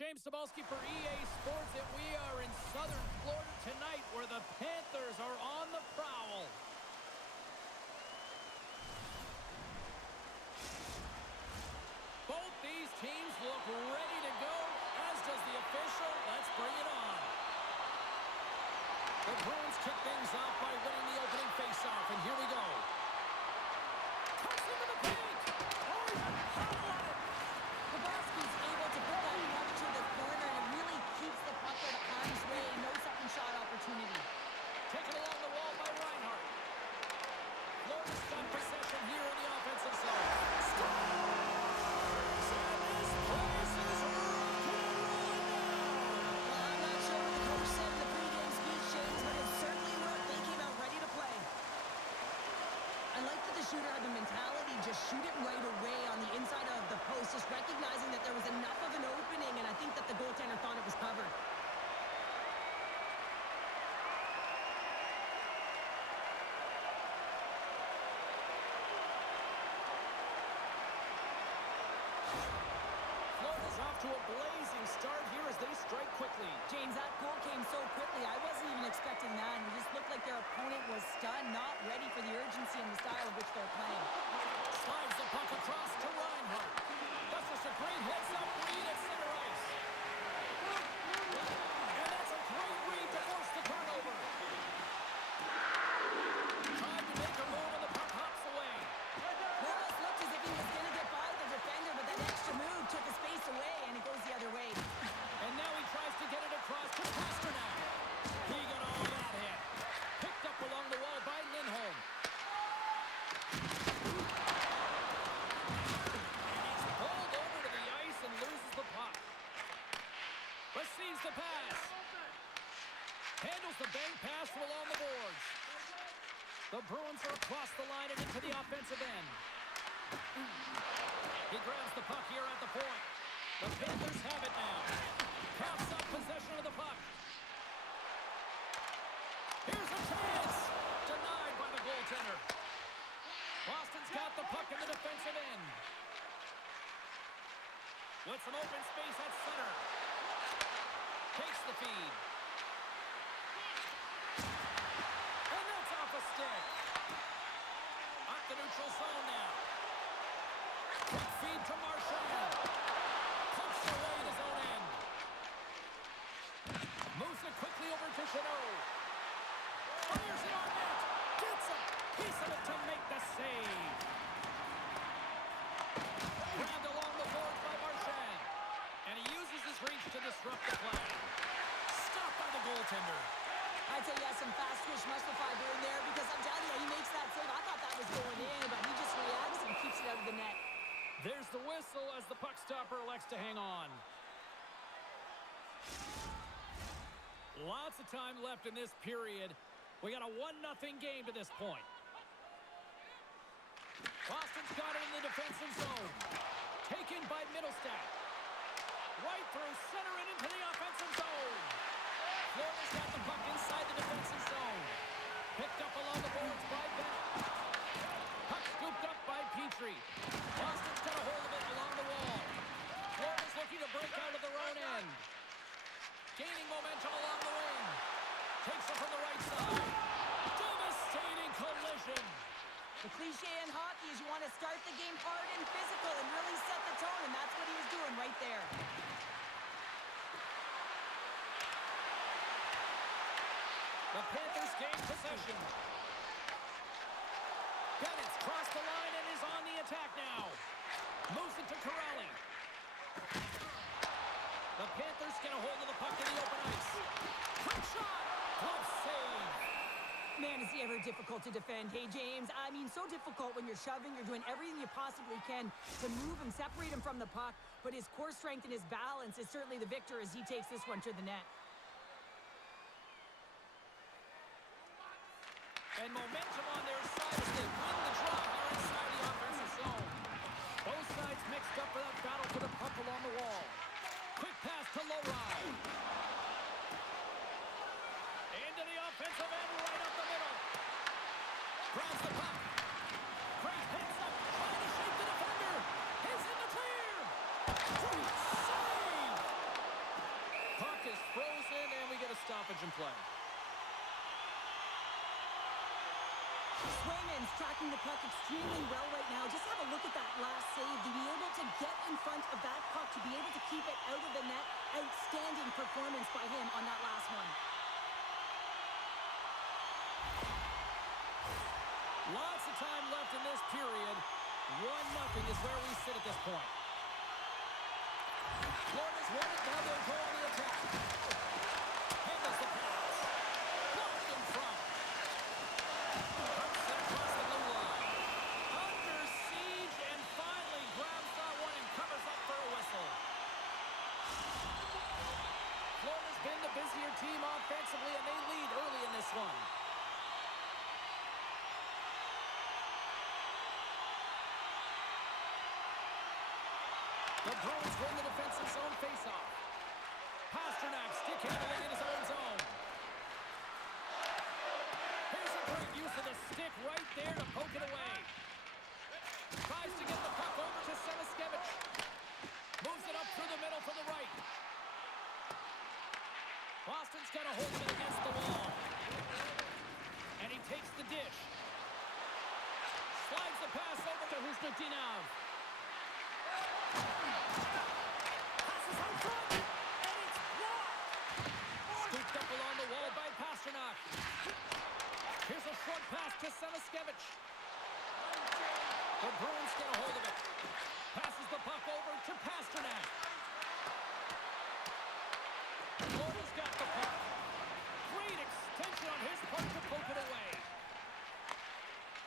James Cebulski for EA Sports, and we are in southern Florida tonight where the Panthers are on the prowl. Both these teams look ready to go, as does the official. Let's bring it on. The Bruins kick things off by winning the opening faceoff, and here we go. Cuts into the paint. Oh, he's a foul on it. Cebulski's able to put that puck to the corner, and it really keeps the puck out of harm's way. No second shot opportunity. Taken along the wall by Reinhart. Florida's got possession here in the offensive zone. Scores! And this place is rocking and rolling now. Well, I'm not sure what the coach said in the pregame speech, James, but it certainly looked they came out ready to play. I like that the shooter had the mentality, just shoot it right away on the inside of the post, just recognizing that there was enough of an opening, and I think that the goaltender thought it was covered. Florida's off to a blazing start here as they strike quickly. James, that goal came so quickly. I wasn't even expecting that. It just looked like their opponent was stunned, not ready for the urgency and the style of which they're playing. Slides the puck across to Reinhart. That's just a great heads-up read at center ice. And that's a great read to force the turnover. Tried to make a move and the puck hops away. It almost looked as if he was going to get by the defender, but that extra move took his space away, and it goes the other way. And now he tries to get it across to Pasternak. He got all that hit. Picked up along the wall by Lindholm. And he's pulled over to the ice and loses the puck. Receives the pass. Handles the bank pass from along the boards. The Bruins are across the line and into the offensive end. He grabs the puck here at the point. The Panthers have it now. Coughs up possession of the puck. Here's a chance. Denied by the goaltender. Boston's got the puck in the defensive end. With some open space at center. Takes the feed. And that's off a stick. Up the neutral zone now. Quick feed to Marchand. Punched away at his own end. Moves it quickly over to Chanot. Fires it on net. Gets a piece of it to make the save. Grabbed along the boards by Marchand. And he uses his reach to disrupt the play. Stopped by the goaltender. I'd say he has some fast twitch muscle fiber in there, because I'm telling you, he makes that save. I thought that was going in, but he just reacts and keeps it out of the net. There's the whistle as the puck stopper elects to hang on. Lots of time left in this period. We got a 1-0 game to this point. Boston's got it in the defensive zone. Taken by Middlestat. Right through center and into the offensive zone. Florida's got the puck inside the defensive zone. Picked up along the boards by Bennett. Puck scooped up by Petrie. Boston's got a hold of it along the wall. Florida's looking to break out of their own end. Gaining momentum along the wing. Takes it from the right side. Devastating collision. The cliche in hockey is you want to start the game hard and physical and really set the tone, and that's what he was doing right there. The Panthers gain possession. Bennett's crossed the line and is on the attack now. Moves it to Corrali. The Panthers get a hold of the puck in the open ice. Quick shot! Glove save! Man, is he ever difficult to defend. Hey, James, I mean, so difficult when you're shoving. You're doing everything you possibly can to move him, separate him from the puck. But his core strength and his balance is certainly the victor as he takes this one to the net. And momentum on their side as they win the draw here inside the offensive zone. Both sides mixed up for that battle for the puck along the wall. Quick pass to Lowry. Into the offensive end, right up the middle. Grabs the puck. Great heads up, trying to shake the defender. He's in the clear. Great save. Swayman's tracking the puck extremely well right now. Just have a look at that last save. To be able to get in front of that puck, to be able to keep it out of the net, outstanding performance by him on that last one. Lots of time left in this period. 1-0 is where we sit at this point. Florida's won it. Now they'll go on the attack. Handles the pass. Blocked in front. Cuts it across the blue line. Under siege and finally grabs that one and covers up for a whistle. Florida's been the busier team offensively, and they lead early in this one. The Bruins win the defensive zone faceoff. Pasternak stick handling in his own zone. Here's a great use of the stick right there to poke it away. Tries to get the puck over to Semiskevich. Moves it up through the middle for the right. Boston's got a hold of it against the wall. And he takes the dish. Slides the pass over to Husnutinov. Passes out front, and it's blocked. Scooped up along the wall by Pasternak. Here's a short pass to Semiskevich. The Bruins get a hold of it. Passes the puck over to Pasternak. Florida's got the puck. Great extension on his part to poke it away.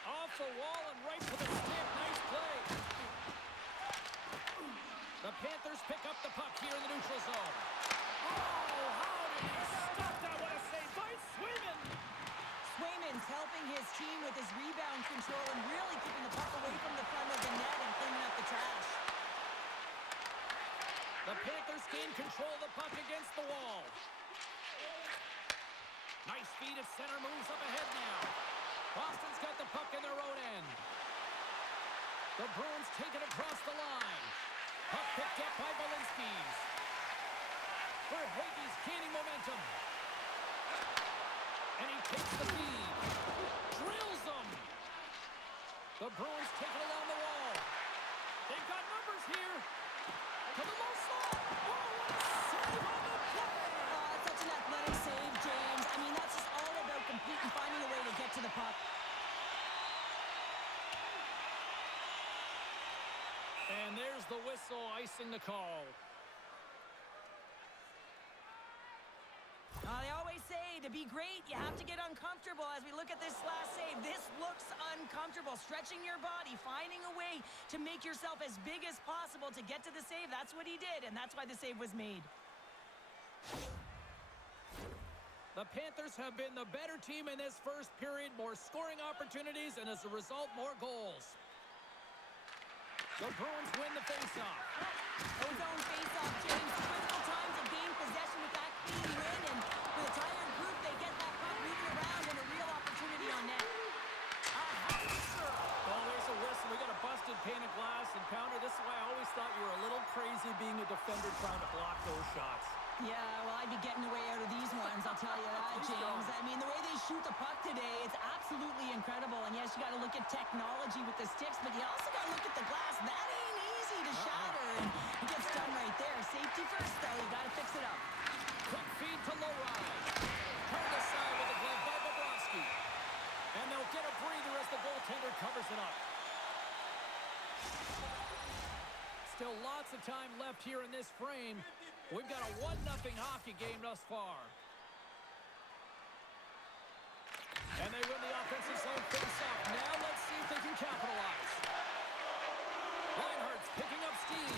Off the wall and right to the stick. Nice play. The Panthers pick up the puck here in the neutral zone. Oh, how did he stop that? What a save by Swayman! Swayman's helping his team with his rebound control and really keeping the puck away from the front of the net and cleaning up the trash. The Panthers gain control of the puck against the wall. Nice feed at center, moves up ahead now. Boston's got the puck in their own end. The Bruins take it across the line. Puck picked up by Balinskis. Verhaeghe's gaining momentum. And he takes the feed. Drills them. The Bruins take it along the wall. They've got numbers here. To the low slot. Oh, what a save on the play. Oh, it's such an athletic save, James. I mean, that's just all about competing, finding a way to get to the puck. And there's the whistle icing the call. They always say to be great, you have to get uncomfortable. As we look at this last save, this looks uncomfortable. Stretching your body, finding a way to make yourself as big as possible to get to the save. That's what he did, and that's why the save was made. The Panthers have been the better team in this first period. More scoring opportunities, and as a result, more goals. The Bruins win the faceoff. Ozone faceoff, James. Critical time to gain possession with that clean win, and with a tired group, they get that puck moving around and a real opportunity on net. Oh, there's a whistle. We got a busted pane of glass, and Pounder, this is why I always thought you were a little crazy being a defender trying to block those shots. Yeah, well, I'd be getting away out of these ones, I'll tell you that, James. I mean, the way they shoot the puck today, it's absolutely incredible. And yes, you got to look at technology with the sticks, but you also got to look at the glass. That ain't easy to shatter, and it gets done right there. Safety first, though. You got to fix it up. Quick feed to Lowry. Turned aside with a glove by Bobrovsky. And they'll get a breather as the goaltender covers it up. Still lots of time left here in this frame. We've got a 1-0 hockey game thus far. And they win the offensive zone face-off. Now let's see if they can capitalize. Reinhardt's picking up steam.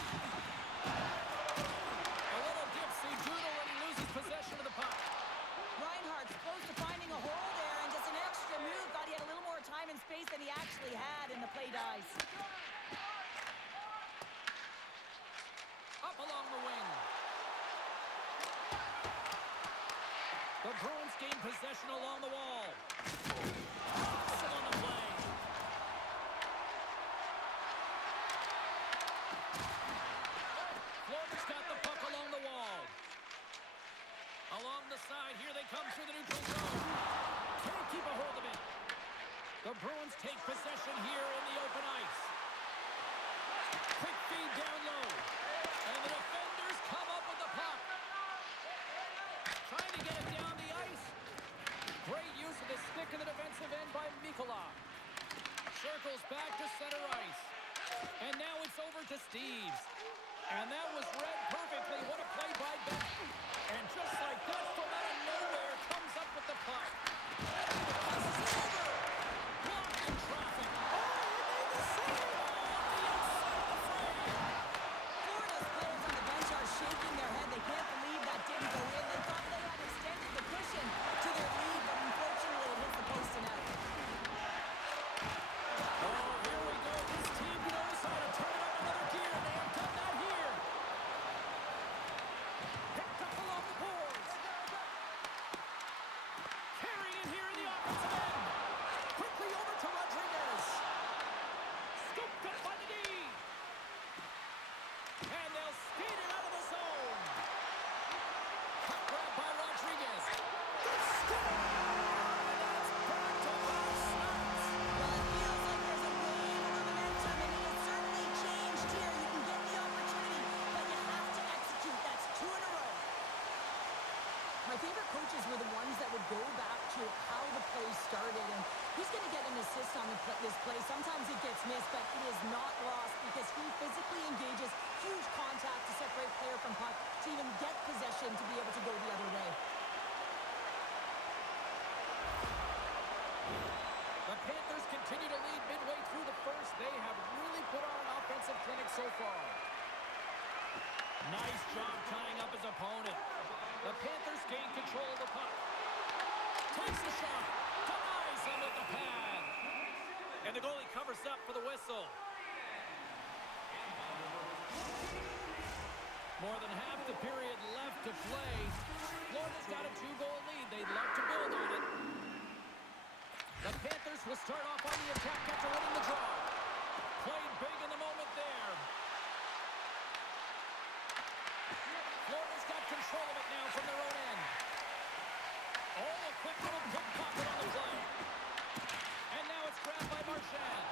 A little dipsy doodle when he loses possession of the puck. Reinhardt's close to finding a hole there, and just an extra move. Thought he had a little more time and space than he actually had, and the play dies. Up along the wing. The Bruins gain possession along the wall. Awesome on the play. Florida's got the puck along the wall. Along the side, here they come through the neutral zone. Can't keep a hold of it. The Bruins take possession here in the open ice. Quick feed down low. And the defenders come up with the puck. Trying to get it down the ice. Great use of the stick in the defensive end by Mikkola. Circles back to center ice. And now it's over to Steves. And that was read perfectly. What a play by Beck. And just like that, from out of nowhere, comes up with the puck. Passes it over. Blocked in traffic. Oh, he made the save. Off the outside of the frame. Florida's players on the bench are shaking their head. They can't believe that didn't go in. They thought they had extended the cushion to their lead, but unfortunately it hits the post and out. Oh, here we go. This team knows how to turn up another gear. They have done that here. Picked up along the boards. Carrying it here in the offensive end. Quickly over to Rodriguez. Scooped up by the D. And they'll skate it out of the zone. Puck grab by Rodriguez. That's back to Bob Snuts. Well, it feels like there's a wave of momentum, and it has certainly changed here. You can get the opportunity, but you have to execute. That's 2 in a row. My favorite coaches were the ones that would go back to how the play started, and he's going to get an assist on this play. Sometimes it gets missed, but it is not lost because he physically engages huge contact to separate player from puck to even get possession to be able to go the other way. The Panthers continue to lead midway through the first. They have really put on an offensive clinic so far. Nice job tying up his opponent. The Panthers gain control of the puck. Takes a shot. Denies him with the pad. And the goalie covers up for the whistle. More than half the period left to play. Florida's got a 2-goal lead. They'd love to build on it. The Panthers will start off on the attack after winning the draw. Played big in the moment there. Florida's got control of it now from their own end. Oh, a quick little pick pocket on the play. And now it's grabbed by Marchand.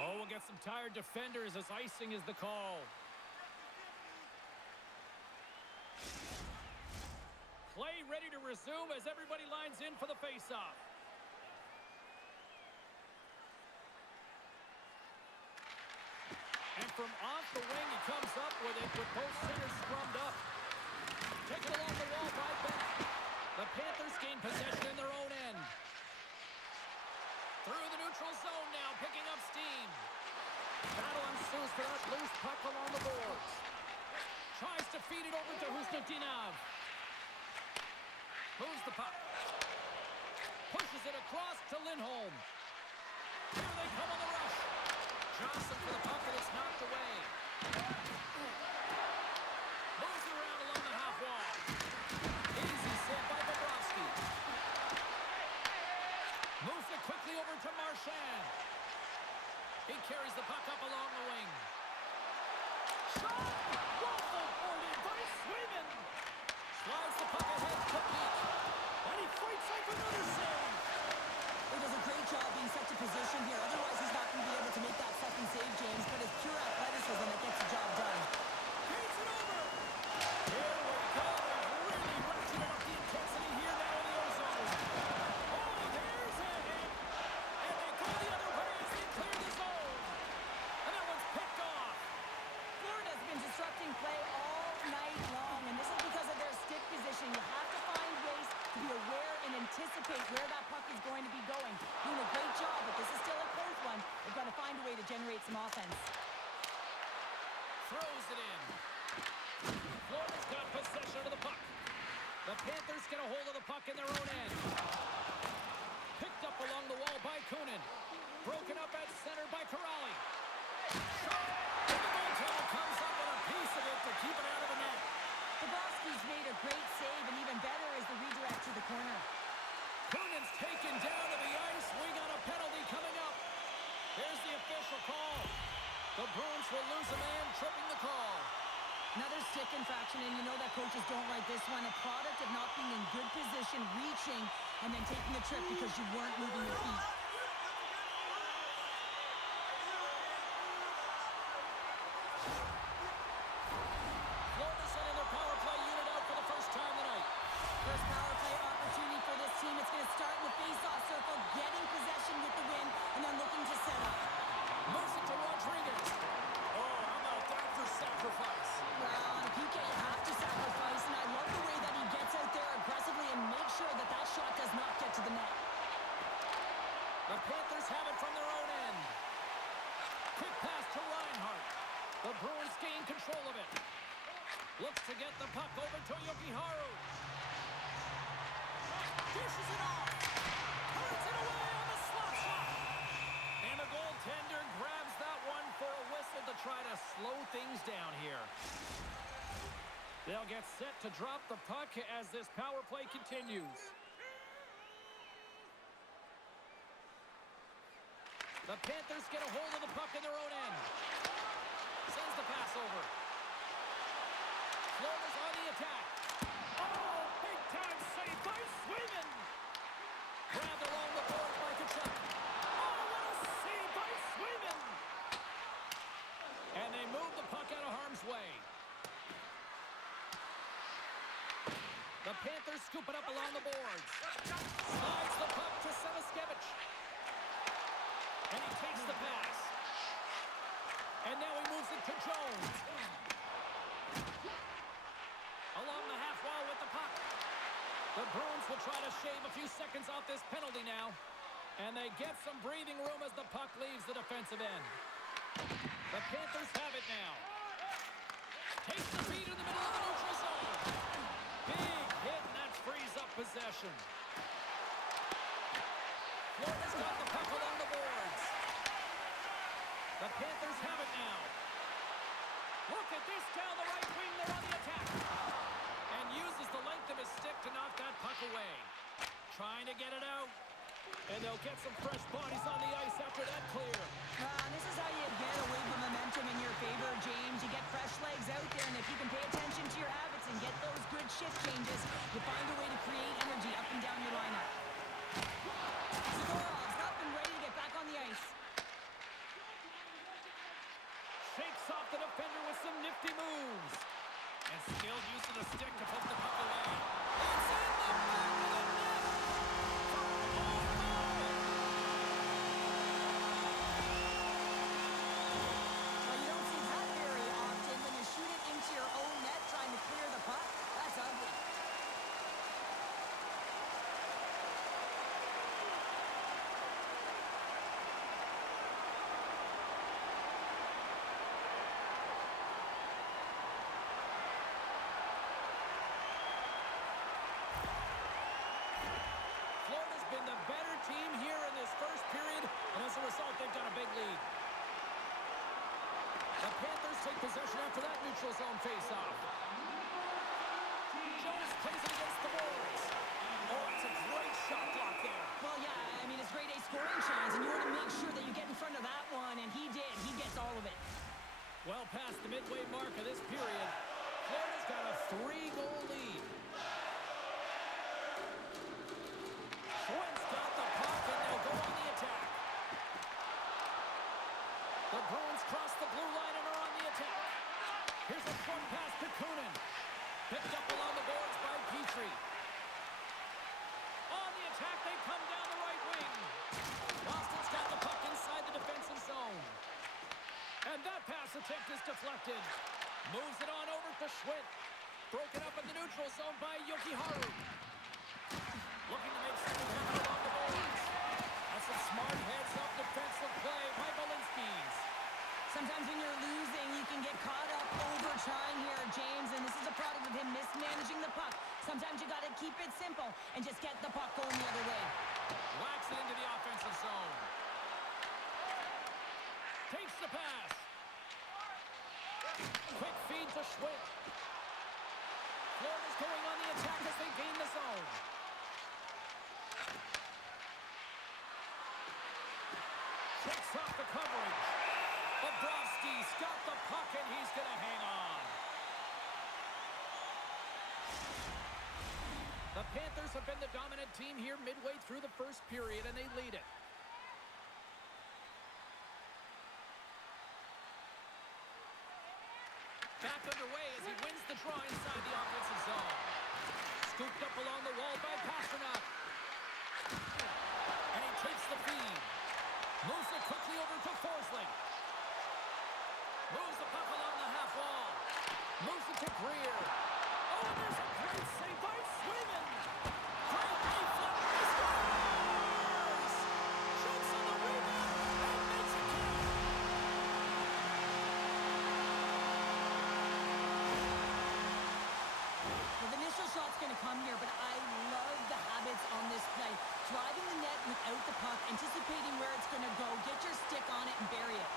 Oh, we'll get some tired defenders as icing is the call. Play ready to resume as everybody lines in for the faceoff. And from off the wing, he comes up with it with both centers scrummed up. Taken along the wall by Beck. The Panthers gain possession in their own end. Through the neutral zone now, picking up steam. Battle ensues for that loose puck along the boards. Tries to feed it over to Husnutinov. Moves the puck. Pushes it across to Lindholm. Here they come on the rush. Johnson for the puck, and it's knocked away. Moves it around along the half wall. Easy save by Bobrovsky. Moves it quickly over to Marchand. He carries the puck up along the wing. Shot! Waffle boarded by Swayman. Slides the puck ahead to Peak. And he fights like another save. He does a great job being set to position here. Otherwise, he's not going to be able to make that second save, James. But it's pure athleticism that gets the job done. Paints it over. Here we go. They've really ratcheted up the intensity here now in the ozone. Oh, there's a hit. And they go the other way as they clear the zone. And that one's picked off. Florida's been disrupting play all night long, and this is because of their stick position. You have to find ways to be aware and anticipate where that puck is going to be going. Doing a great job, but this is still a close one. They've got to find a way to generate some offense. Throws it in. Florida's got possession of the puck. The Panthers get a hold of the puck in their own end. Picked up along the wall by Kunin. Broken up at center by Corrali. Shot! And the goaltender comes up with a piece of it to keep it out of the net. Bobrovsky's made a great save, and even better is the redirect to the corner. Kunin's taken down to the ice. We got a penalty coming up. Here's the official call. The Bruins will lose a man, tripping the call. Another stick infraction, and you know that coaches don't like this one. A product of not being in good position, reaching, and then taking the trip because you weren't moving your feet. Florida sending their power play unit out for the first time tonight. First power play opportunity for this team. It's going to start in the face-off circle, getting possession with the win, and then looking to set up. Moves it to Rodriguez. Oh, how about that for sacrifice? Well, on a PK, you have to sacrifice, and I love the way that he gets out there aggressively and makes sure that that shot does not get to the net. The Panthers have it from their own end. Quick pass to Reinhart. The Bruins gain control of it. Looks to get the puck over to Yokiharu. Dishes it off. Turns it away on the slot shot. And the goaltender grabs that one for a whistle to try to slow things down here. They'll get set to drop the puck as this power play continues. The Panthers get a hold of the puck in their own end. Sends the pass over. Florida's on the attack. Oh, big time save by Swayman. Grabbed along the boards by Kachuk. Oh, what a save by Swayman. And they move the puck out of harm's way. The Panthers scoop it up along the boards. Slides the puck to Savaskevich. And he takes the pass. And now he moves it to Jones. Along the half wall with the puck. The Bruins will try to shave a few seconds off this penalty now. And they get some breathing room as the puck leaves the defensive end. The Panthers have it now. Takes the feed in the middle of the neutral zone. Big hit, and that frees up possession. Florida's got the puck along the boards. The Panthers have it now. Look at this down the right wing. They're on the attack. And uses the length of his stick to knock that puck away. Trying to get it out. And they'll get some fresh bodies on the ice after that clear. This is how you get away the momentum in your favor, James. You get fresh legs out there, and if you can pay attention to your habits and get those good shift changes, you find a way to create energy up and down your lineup. Zagorov's up and ready to get back on the ice. Shakes off the defender with some nifty moves. And skilled use of the stick to put the puck away. It's in the back of the net. Well, you don't see that very often when you shoot it into your own net trying to clear the puck. That's ugly. Florida's been the better team here in this first period, and as a result, they've got a big lead. The Panthers take possession after that neutral zone face-off. Jones plays it against the boards. Oh, that's a great shot block there. Well, yeah, I mean, it's grade A scoring chance, and you want to make sure that you get in front of that one, and he did. He gets all of it. Well past the midway mark of this period, Florida's got a 3-goal lead. Bruins got the puck, and they'll go on the attack. The Bruins cross the blue line and are on the attack. Here's a short pass to Kunin. Picked up along the boards by Petrie. On the attack, they come down the right wing. Boston's got the puck inside the defensive zone. And that pass attempt is deflected. Moves it on over to Schwitt. Broken up in the neutral zone by Yokiharu. Looking to make something happen along the boards. That's a smart heads-up defensive play by Balinskis. Sometimes when you're losing, you can get caught up over trying here, James, and this is a product of him mismanaging the puck. Sometimes you got to keep it simple and just get the puck going the other way. Whacks it into the offensive zone. Takes the pass. Quick feed to Schwitt. Florida's going on the attack as they gain the zone. Checks off the coverage. Bobrovsky's got the puck, and he's going to hang on. The Panthers have been the dominant team here midway through the first period, and they lead it. Back underway as he wins the draw inside the offensive zone. Scooped up along the wall by Pasternak. And he takes the feed. Moves it quickly over to Forsling. Moves the puck along the half wall. Moves it to Greer. Oh, and there's a great save by Swayman. Great deflect. He scores! Shoots on the rebound and makes it count. Well, the initial shot's going to come here, but I love the habits on this play. Driving the net without the puck, anticipating where it's going to go, get your stick on it and bury it.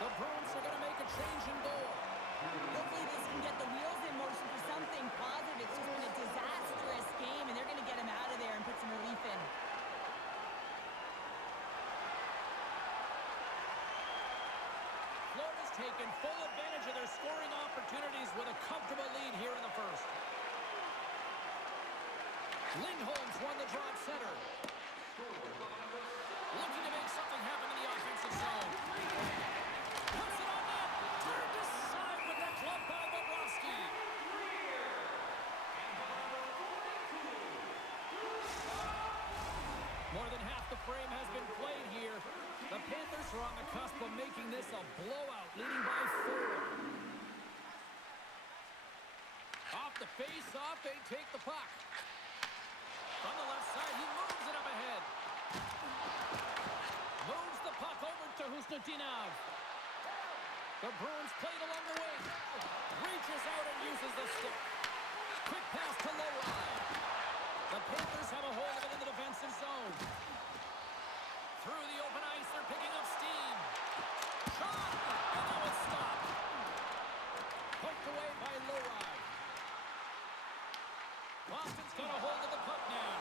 The Bruins are going to make a change in goal. Hopefully this can get the wheels in motion for something positive. It's just been a disastrous game, and they're going to get him out of there and put some relief in. Florida's taken full advantage of their scoring opportunities with a comfortable lead here in the first. Lindholm's won the draw at center. Looking to make something happen in the offensive zone. Puts it on net. Turned aside with that glove by Bobrovsky. More than half the frame has been played here. The Panthers are on the cusp of making this a blowout, leading by 4. Off the face-off, they take the puck. From the left side, he moves it up ahead. Moves the puck over to Husnutinov. The Bruins played along the wing. Reaches out and uses the stick. Quick pass to Lowry. The Panthers have a hold of it in the defensive zone. Through the open ice, they're picking up steam. Shot! And that was stopped. Poked away by Lowry. Boston's got a hold of the puck now.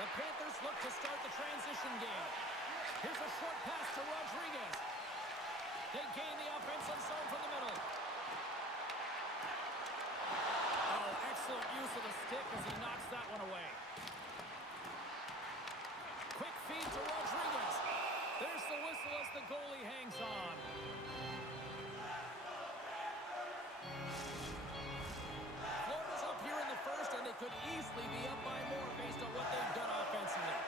The Panthers look to start the transition game. Here's a short pass to Rodriguez. They gain the offensive zone from the middle. Oh, excellent use of the stick as he knocks that one away. Quick feed to Rodriguez. There's the whistle as the goalie hangs on. Florida's up here in the first, and they could easily be up by more based on what they've done offensively.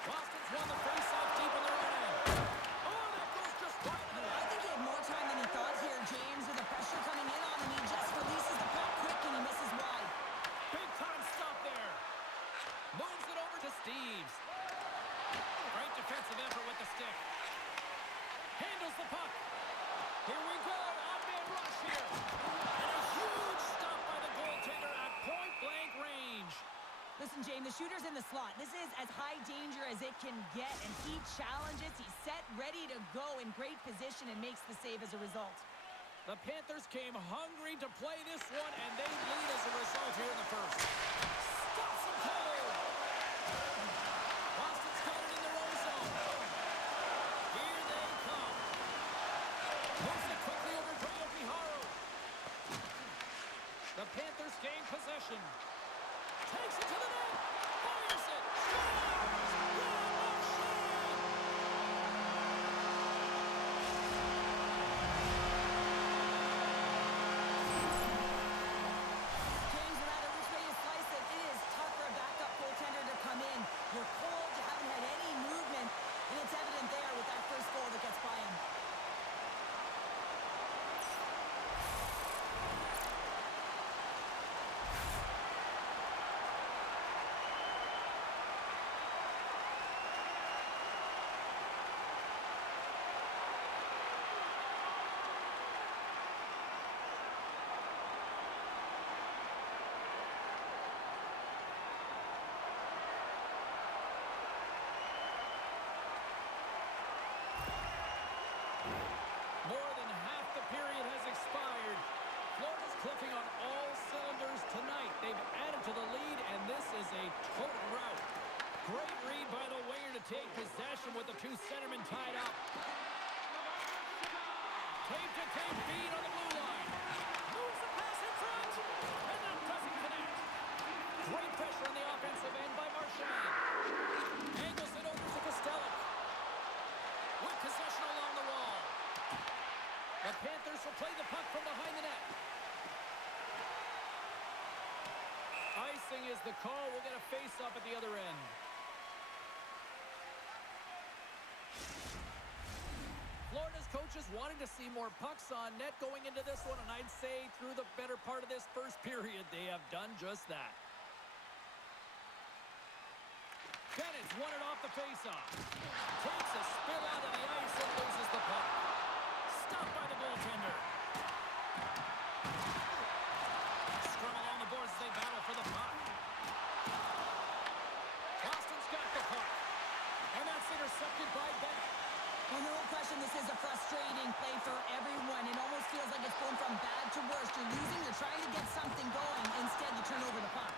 Boston's won the face-off deep in their own end. Oh, that goes just wide of the net. I think he had more time than he thought here, James, with the pressure coming in on him. He just releases the puck quick and he misses wide. Big time stop there. Moves it over to Steves. Great defensive effort with the stick. Handles the puck. Here we go. On-man rush here. And a huge stop by the goaltender at point-blank range. Listen, James, the shooter's in the slot. This is as high danger as it can get, and he challenges. He's set, ready to go, in great position, and makes the save as a result. The Panthers came hungry to play this one, and they lead as a result here in the first. Stops him cold. Boston's got it in their own zone. Here they come. Moves it quickly over to Yokiharu. The Panthers gain possession. Takes it to the net. Fires it. James, no matter which way you slice it, it is tough for a backup goaltender to come in. You're cold, you haven't had any movement, and it's evident there with that first goal that gets by him. to the lead, and this is a total rout. Great read by the winger to take possession with the two centermen tied up. Tape-to-tape feed on the blue line. Moves the pass in front, and that doesn't connect. Great pressure on the offensive end by Marchand. Angles it over to Costello. With possession along the wall. The Panthers will play the puck from behind the net. Icing is the call. We'll get a face-off at the other end. Florida's coaches wanting to see more pucks on net going into this one, and I'd say through the better part of this first period, they have done just that. Bennett's won it off the faceoff. Takes a spill out of the ice and loses the puck. Stopped by the goaltender. Scrum along the boards as they battle for the puck. Boston's got the puck. And that's intercepted by Bennett. Well, no question, this is a frustrating play for everyone. It almost feels like it's going from bad to worse. You're losing, you're trying to get something going. Instead, you turn over the puck.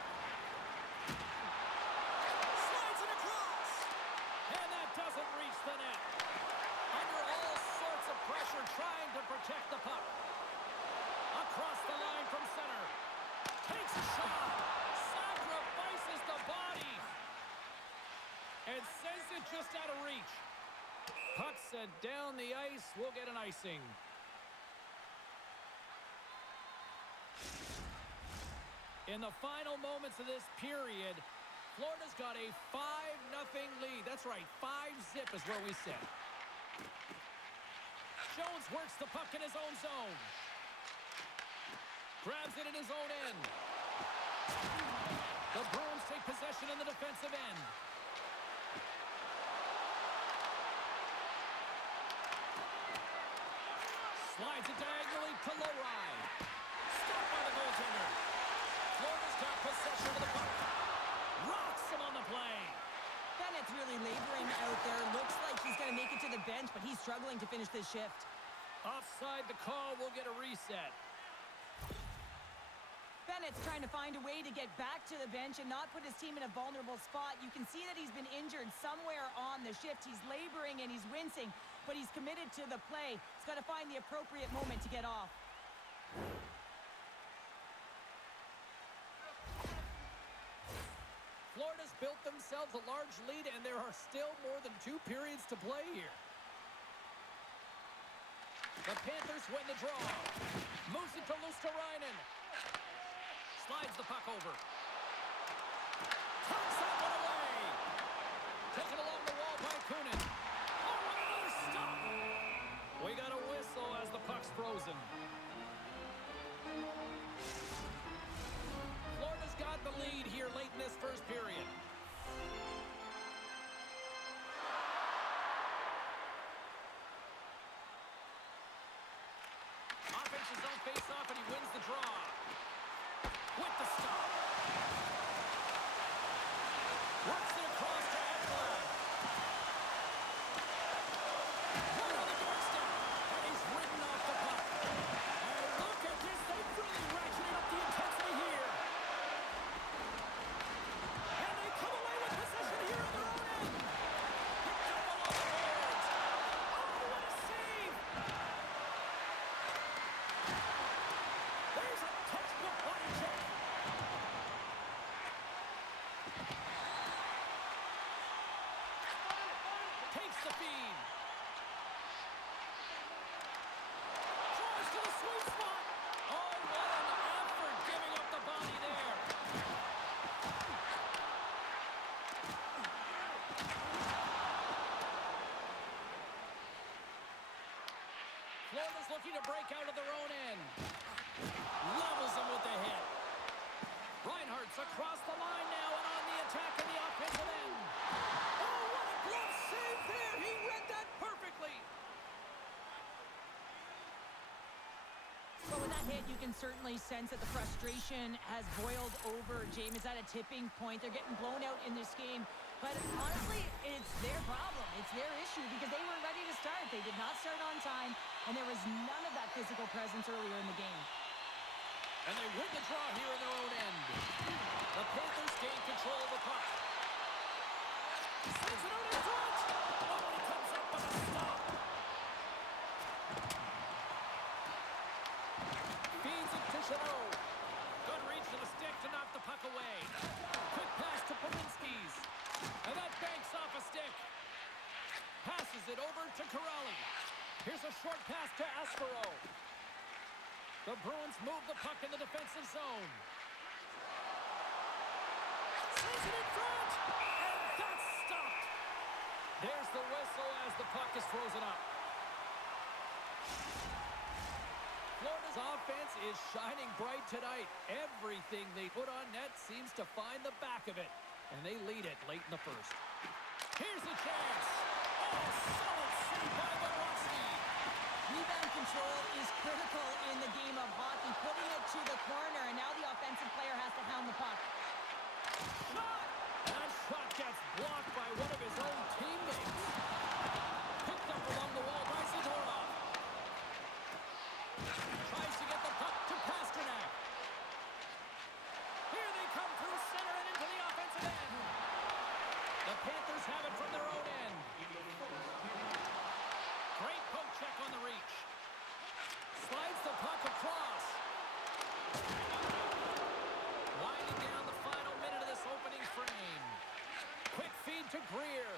Slides it across. And that doesn't reach the net. Under all sorts of pressure, trying to protect the puck. Across the line from center. Takes a shot. Sacrifices the body. And sends it just out of reach. Puck sent down the ice. We'll get an icing. In the final moments of this period, Florida's got a 5-0 lead. That's right, 5-zip is where we sit. Jones works the puck in his own zone. Grabs it in his own end. The Bruins take possession in the defensive end. Slides it diagonally to Lowry. Stopped by the goaltender. Florida's got possession of the puck. Rocks him on the play. Bennett's really laboring out there. Looks like he's going to make it to the bench, but he's struggling to finish this shift. Offside the call. We'll get a reset. Bennett's trying to find a way to get back to the bench and not put his team in a vulnerable spot. You can see that he's been injured somewhere on the shift. He's laboring and he's wincing, but he's committed to the play. He's got to find the appropriate moment to get off. Florida's built themselves a large lead, and there are still more than 2 periods to play here. The Panthers win the draw. Moves it to Luosterainen. Slides the puck over. Turns that one away. Taken along the wall by Kunin. Oh, and another stop. We got a whistle as the puck's frozen. Florida's got the lead here late in this first period. Offensive zone face-off, and he wins the draw. With the stop. Works it across to Edler. Right on the doorstep. And he's ridden off the puck. And look at this. They've really ratcheted up the intensity here. And they come away with possession here on their own end. Picked up along the boards. Oh, what a save. There's a textbook body check. Takes the feed. Tries to the sweet spot. Oh, what an effort giving up the body there. Florida's looking to break out of their own end. Levels them with the hit. Reinhardt's across the line now and on the attack in the offensive end. Oh, what a glove save there. He read that perfectly. So with that hit, you can certainly sense that the frustration has boiled over. James is at a tipping point. They're getting blown out in this game. But honestly, it's their problem. It's their issue because they weren't ready to start. They did not start on time, and there was none of that physical presence earlier in the game. And they win the draw here in their own end. The Panthers gain control of the puck. Sends it out in front. Oh, he comes up with a stop. Feeds it to Chanot. Good reach to the stick to knock the puck away. Quick pass to Pominski's. And that banks off a stick. Passes it over to Corrali. Here's a short pass to Aspero. The Bruins move the puck in the defensive zone. Sends it in front. And that's stopped. There's the whistle as the puck is frozen up. Florida's offense is shining bright tonight. Everything they put on net seems to find the back of it. And they lead it late in the first. Here's a chance. Oh, solid save by Bobrovsky. Rebound control is critical in the game of hockey. Putting it to the corner, and now the offensive player has to hound the puck. Shot! And that shot gets blocked by one of his own teammates. Picked up along the wall by Zadorov. Tries to get the puck to Pasternak. Here they come through center and into the offensive end. The Panthers have it from their own end. Great poke check on the reach. Slides the puck across. Winding down the final minute of this opening frame. Quick feed to Greer.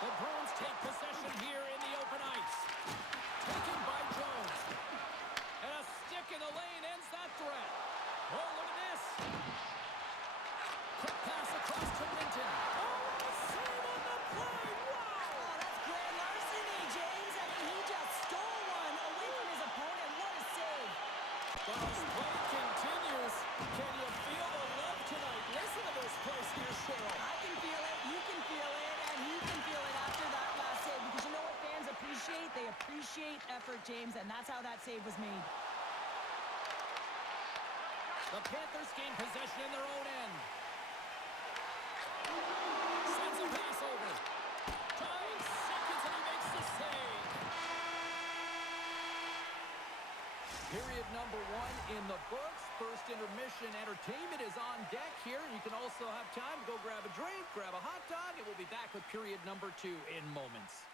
The Bruins take possession here in the open ice. Taken by Jones. And a stick in the lane ends that threat. Oh, look at this. Quick pass across to Minton. Oh, save on the play. Wow. Oh, that's grand larceny, James. I mean, he just stole one away from his opponent. What a save. Well, this play continues. Can you feel the love tonight? Listen to this place here, Cheryl. I can feel it, you can feel it, and he can feel it after that last save. Because you know what fans appreciate? They appreciate effort, James, and that's how that save was made. The Panthers gain possession in their own end. Sends a pass over. 9 seconds and he makes the save. Period number 1 in the books. First intermission entertainment is on deck here. You can also have time to go grab a drink, grab a hot dog, and we'll be back with period number 2 in moments.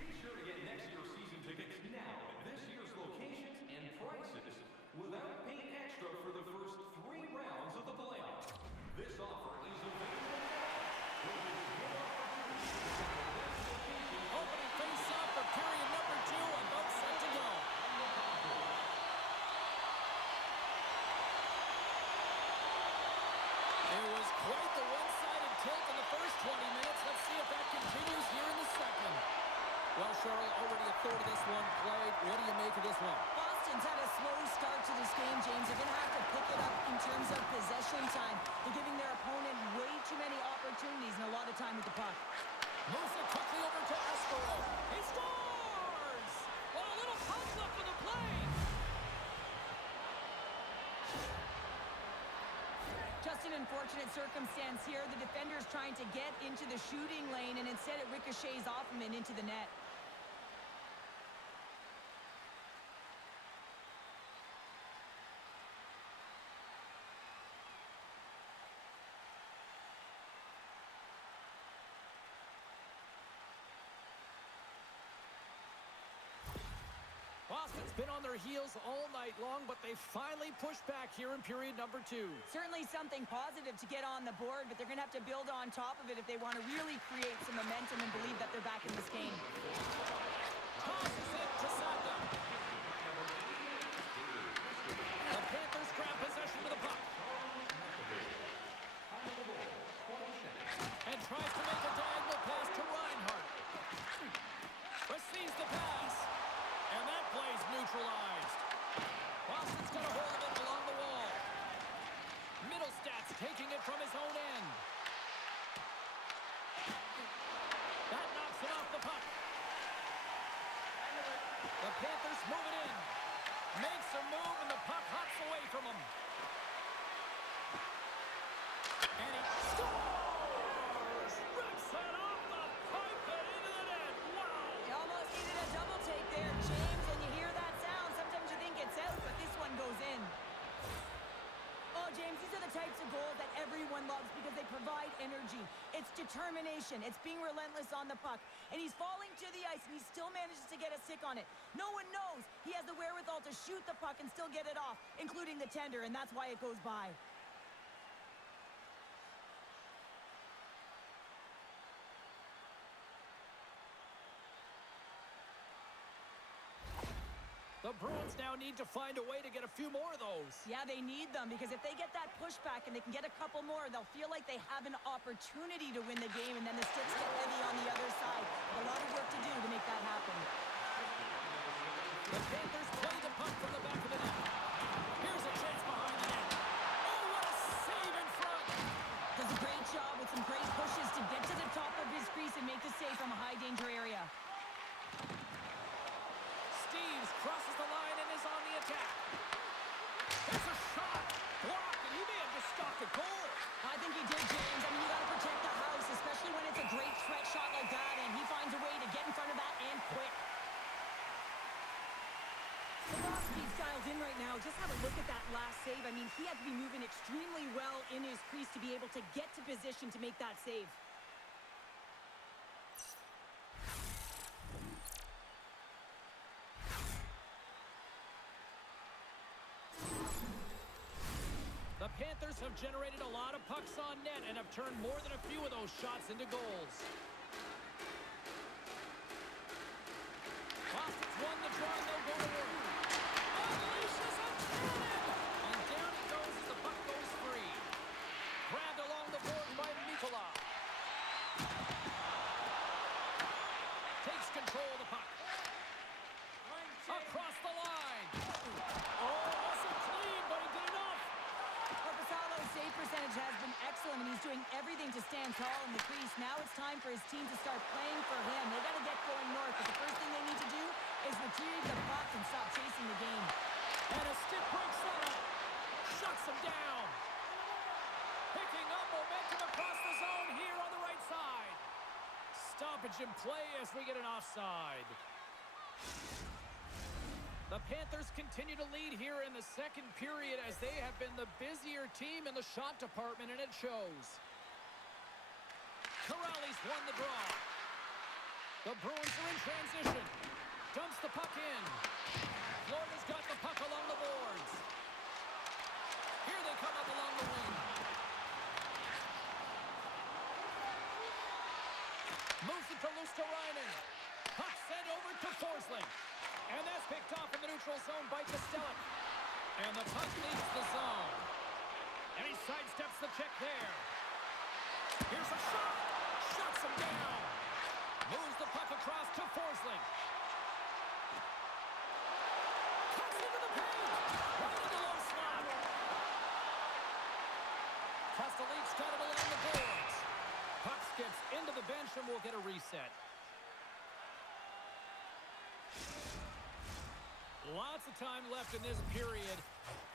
Be sure to get next year's season tickets now at this year's locations and prices without paying extra for the first 3 rounds of the playoffs. This offer is available now. Opening face-off for period number 2 and both set to go. It was quite the one-sided tilt in the first 20 minutes. Let's see if that continues here in the second. Well, Cheryl, already a third of this one played. What do you make of this one? Boston's had a slow start to this game, James. They're going to have to pick it up in terms of possession time. They're giving their opponent way too many opportunities and a lot of time with the puck. Moves it quickly over to Aspero. He scores! Well, a little puck left for the play. Just an unfortunate circumstance here. The defender's trying to get into the shooting lane, and instead it ricochets off him and into the net. Boston's been on their heels all night long, but they finally pushed back here in period number 2. Certainly something positive to get on the board, but they're going to have to build on top of it if they want to really create some momentum and believe that they're back in this game. Tosses it to Saka. The Panthers grab possession of the puck. And tries to make a diagonal pass to Reinhart. Receives the pass. And that play's neutralized. Boston's got a hold of it along the wall. Middlestats taking it from his own end. That knocks it off the puck. The Panthers move it in. Makes a move and the puck hops away from him. And he scores! energy. It's determination. It's being relentless on the puck. And he's falling to the ice, and he still manages to get a stick on it. No one knows he has the wherewithal to shoot the puck and still get it off, including the tender, and that's why it goes by. The Bruins now need to find a way to get a few more of those. Yeah, they need them, because if they get that pushback and they can get a couple more, they'll feel like they have an opportunity to win the game, and then the sticks get heavy on the other side. A lot of work to do to make that happen. The Panthers play the puck from the back of the net. Here's a chance behind the net. Oh, what a save in front! Does a great job with some great pushes to get to the top of his crease and make the save from a high-danger area. Crosses the line and is on the attack. That's a shot. Blocked, and he may have just stopped a goal. I think he did, James. I mean, you got to protect the house, especially when it's a great threat shot like that, and he finds a way to get in front of that and quick. He's dialed in right now. Just have a look at that last save. I mean, he had to be moving extremely well in his crease to be able to get to position to make that save. The Panthers have generated a lot of pucks on net and have turned more than a few of those shots into goals. Boston's won the draw, and they'll go to work. Unleashes a cannon! And down it goes as the puck goes free. Grabbed along the board by Mikola. Takes control of the puck. Across the line. Oh, wasn't clean, but he did enough. Korpisalo's save percentage has been excellent, and he's doing everything to stand tall in the crease. Now it's time for his team to start playing for him. They got to get going north, but the first thing they need to do is retrieve the puck and stop chasing the game. And a stick breaks up. Shuts him down. Picking up momentum across the zone here on the right side. Stoppage in play as we get an offside. The Panthers continue to lead here in the second period as they have been the busier team in the shot department, and it shows. Corrales won the draw. The Bruins are in transition. Dumps the puck in. Florida's got the puck along the boards. Here they come up along the wing. Moves it to Luosterainen. Puck sent over to Forsling. And that's picked off in the neutral zone by Costello. And the puck leaves the zone. And he sidesteps the check there. Here's a shot. Shuts him down. Moves the puck across to Forsling. Cuts into the paint. Right into low slot. Castelli's got it along the boards. Puck skips into the bench and we'll get a reset. Lots of time left in this period.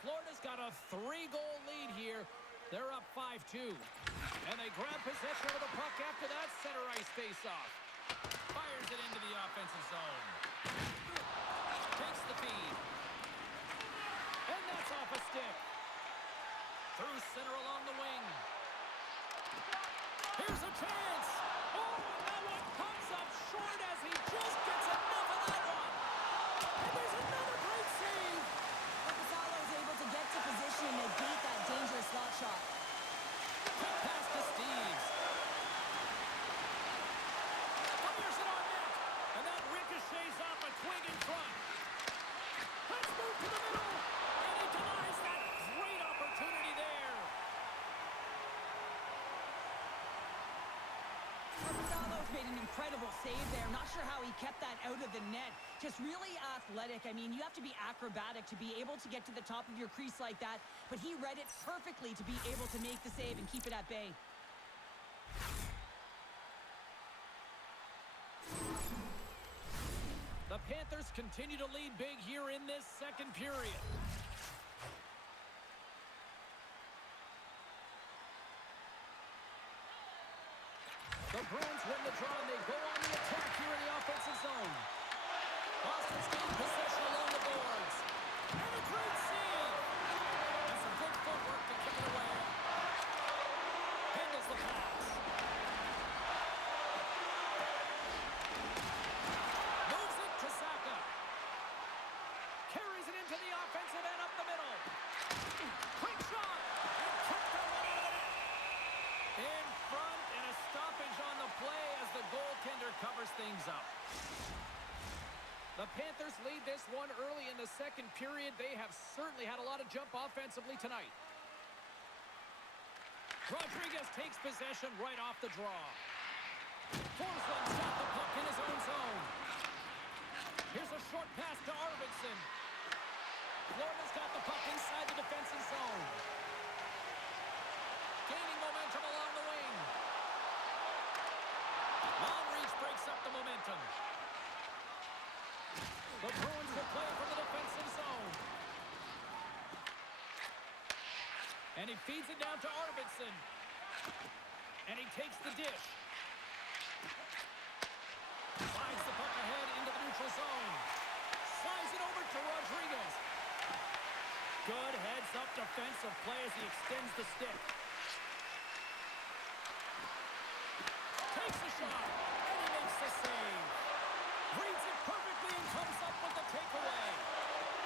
Florida's got a 3-goal lead here. They're up 5-2. And they grab possession of the puck after that center ice face-off. Fires it into the offensive zone. Takes the feed. And that's off a stick. Through center along the wing. Here's a chance. Oh, and that one comes up short as he just gets enough of that one. And there's another great save. Korpisalo is able to get to position and negate that dangerous slot shot. Quick pass to Steves. Fires it on net. And that ricochets off a twig in front. Let's move to the middle. And he denies that great opportunity there. Korpisalo's made an incredible save there. Not sure how he kept that out of the net. Just really athletic. I mean, you have to be acrobatic to be able to get to the top of your crease like that, but he read it perfectly to be able to make the save and keep it at bay. The Panthers continue to lead big here in this second period. The Bruins win the draw and they go on the attack here in the offensive zone. Boston's gained possession along the boards. And a great save. And some good footwork to kick it away. Handles the pass. Moves it to Saka. Carries it into the offensive end up the middle. Quick shot. And kept that one out of the net. In front, and a stoppage on the play as the goaltender covers things up. The Panthers lead this one early in the second period. They have certainly had a lot of jump offensively tonight. Rodriguez takes possession right off the draw. Forsland's got the puck in his own zone. Here's a short pass to Arvidsson. Florida's got the puck inside the defensive zone. Gaining momentum along the wing. Long reach breaks up the momentum. The Bruins will play from the defensive zone. And he feeds it down to Arvidsson. And he takes the dish. Slides the puck ahead into the neutral zone. Slides it over to Rodriguez. Good heads-up defensive play as he extends the stick. Takes a shot, and he makes the save. Reads it perfectly and comes up with the takeaway.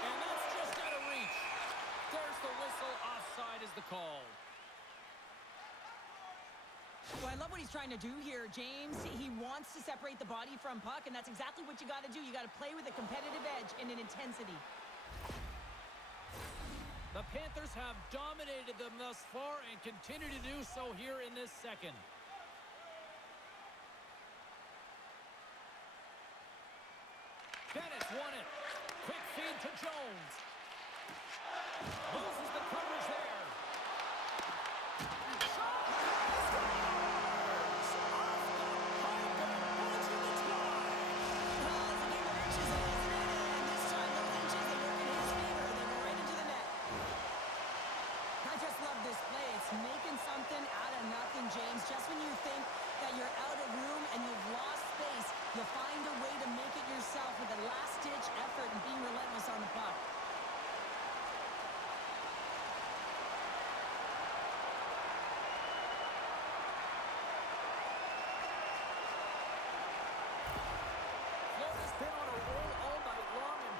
And that's just out of reach. There's the whistle. Offside is the call. Well, I love what he's trying to do here, James. He wants to separate the body from puck, and that's exactly what you got to do. You got to play with a competitive edge and an intensity. The Panthers have dominated them thus far and continue to do so here in this second. Bennett's won it. Quick feed to Jones. Loses the coverage there. Shot! Scores! Off the pipe and launching the try. Well, it's a game of inches, isn't it? And this time, those inches, they work in his favor. They go right into the net. I just love this play. It's making something out of nothing, James. Just when you think that you're out of room and you've lost space, you find a way to make it yourself with a last-ditch effort and being relentless on the puck. Florida's been on a roll all night long, and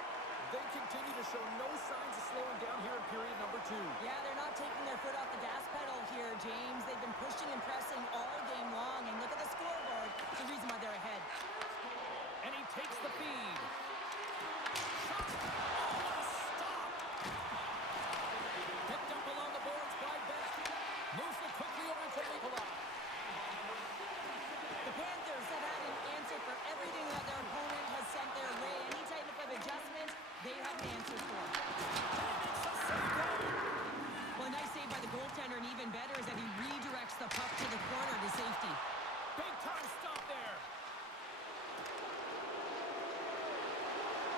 they continue to show no signs of slowing down here in period number 2. Yeah, they're not taking their foot off the gas pedal here, James. They've been pushing and pressing all game long, and look at the scoreboard. It's the reason why they're ahead. And he takes the feed. Shot! Oh, what a stop! Picked up along the boards by Bennett. Moves it quickly over to Nikolai. The Panthers have had an answer for everything that their opponent has sent their way. Any type of adjustment, they have an answer for. Well, a nice save by the goaltender, and even better is that he redirects the puck to the corner to safety. Big time stop there.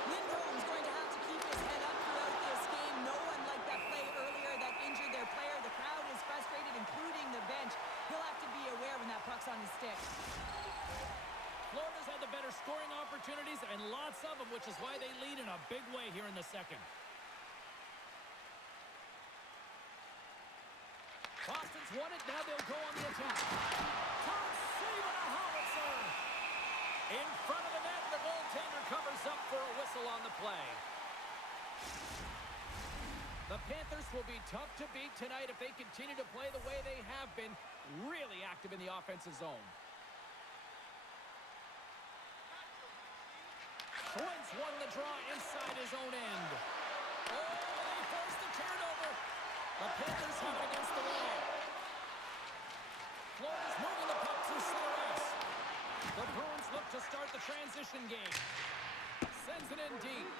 Lindholm's going to have to keep his head up throughout this game. No one liked that play earlier that injured their player. The crowd is frustrated, including the bench. He'll have to be aware when that puck's on his stick. Florida's had the better scoring opportunities, and lots of them, which is why they lead in a big way here in the second. Boston's won it. Now they'll go on the attack. Top save and a howitzer. In front of the net, the goaltender covers up for a whistle on the play. The Panthers will be tough to beat tonight if they continue to play the way they have been, really active in the offensive zone. Twins won the draw inside his own end. Oh, they forced the turnover. The Panthers have it against the wall. Florida's moving the puck through center ice. The Bruins look to start the transition game. Sends it in deep.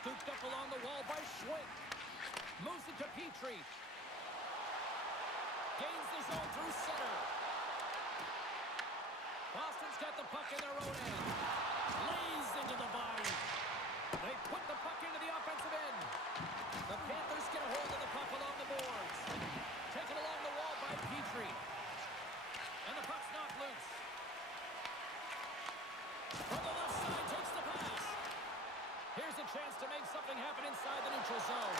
Scooped up along the wall by Schwinn. Moves it to Petrie. Gains the zone through center. Boston's got the puck in their own end. Lays into the body. They put the puck into the offensive end. The Panthers get a hold of the puck along the boards. Taken along the wall by Petrie. And the puck's knocked loose. From the left side, takes the pass. Here's a chance to make something happen inside the neutral zone.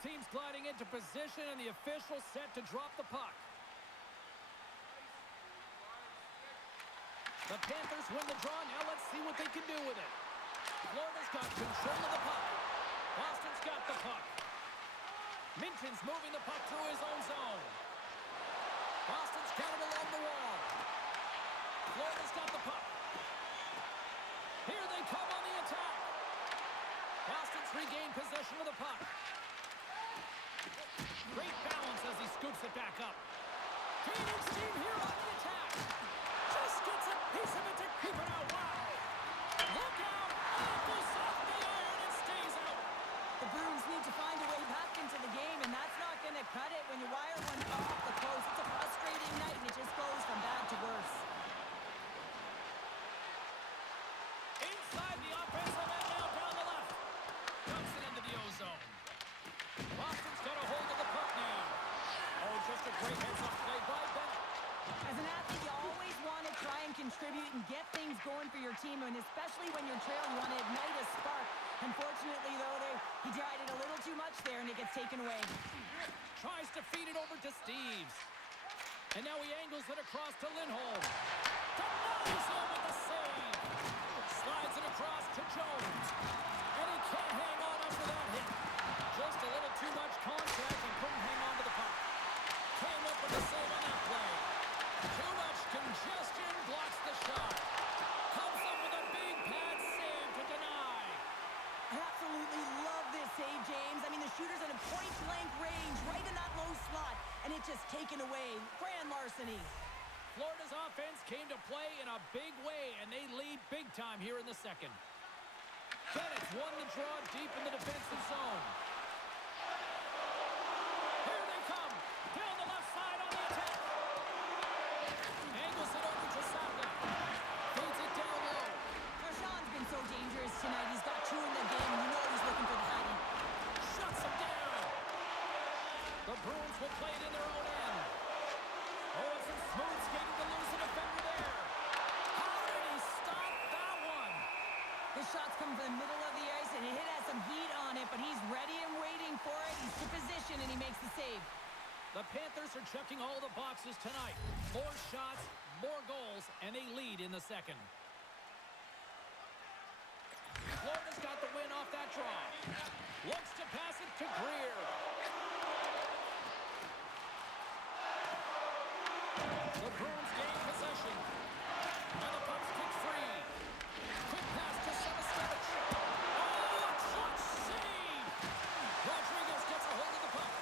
team's gliding into position, and the official set to drop the puck. The Panthers win the draw. Now let's see what they can do with it. Florida's got control of the puck. Boston's got the puck. Minton's moving the puck through his own zone. Boston's got it along the wall. Florida's got the puck. Here they come on the attack. Boston's regained possession of the puck. Great balance as he scoops it back up. Gaining steam here on the attack. Just gets a piece of it to keep it out. Wow. Look out. It goes off the iron and stays out. The Bruins need to find a way back into the game, and that's not going to cut it when you wire one off the post. It's a frustrating night, and it just goes from bad to worse. Inside the offensive end now down the left. Dumps it into the O-zone. Boston's got a hold of the puck now. Oh, just a great heads-up play by Bennett. As an athlete, you always want to try and contribute and get things going for your team, and especially when you're trailing, you want to ignite a spark. Unfortunately, though, he tried it a little too much there, and it gets taken away. Tries to feed it over to Steves. And now he angles it across to Lindholm. Denies him with the save. Slides it across to Jones. And he can't hang on after that hit. Just a little too much contact and couldn't hang on to the puck. Came up with the save on that play. Too much congestion blocks the shot. Comes up with a big pad save to deny. I absolutely love this save, James. I mean, the shooter's in a point-blank range, right in that low slot, and it's just taken away. Grand larceny. Florida's offense came to play in a big way, and they lead big time here in the second. Bennett's won the draw deep in the defensive zone. Here they come. Down the left side on the attack. Angles it over to Saka. Feeds it down low. Marchand's been so dangerous tonight. He's got two in the game, and you know he's looking for the hattie. Shuts him down. The Bruins will play it in their own end. Oh, it's some smooth skating to lose the defender there. How did he stop that one? This shot's coming from the middle of the ice, and it has some heat on it, but he's ready and waiting for it. He's to position, and he makes the save. The Panthers are checking all the boxes tonight. More shots, more goals, and they lead in the second. Florida's got the win off that draw. Looks to pass it to Greer. The Bruins gain possession. And the puck's kicked free. Quick pass to Samoskevich. Oh, a clutch save! Rodriguez gets a hold of the puck.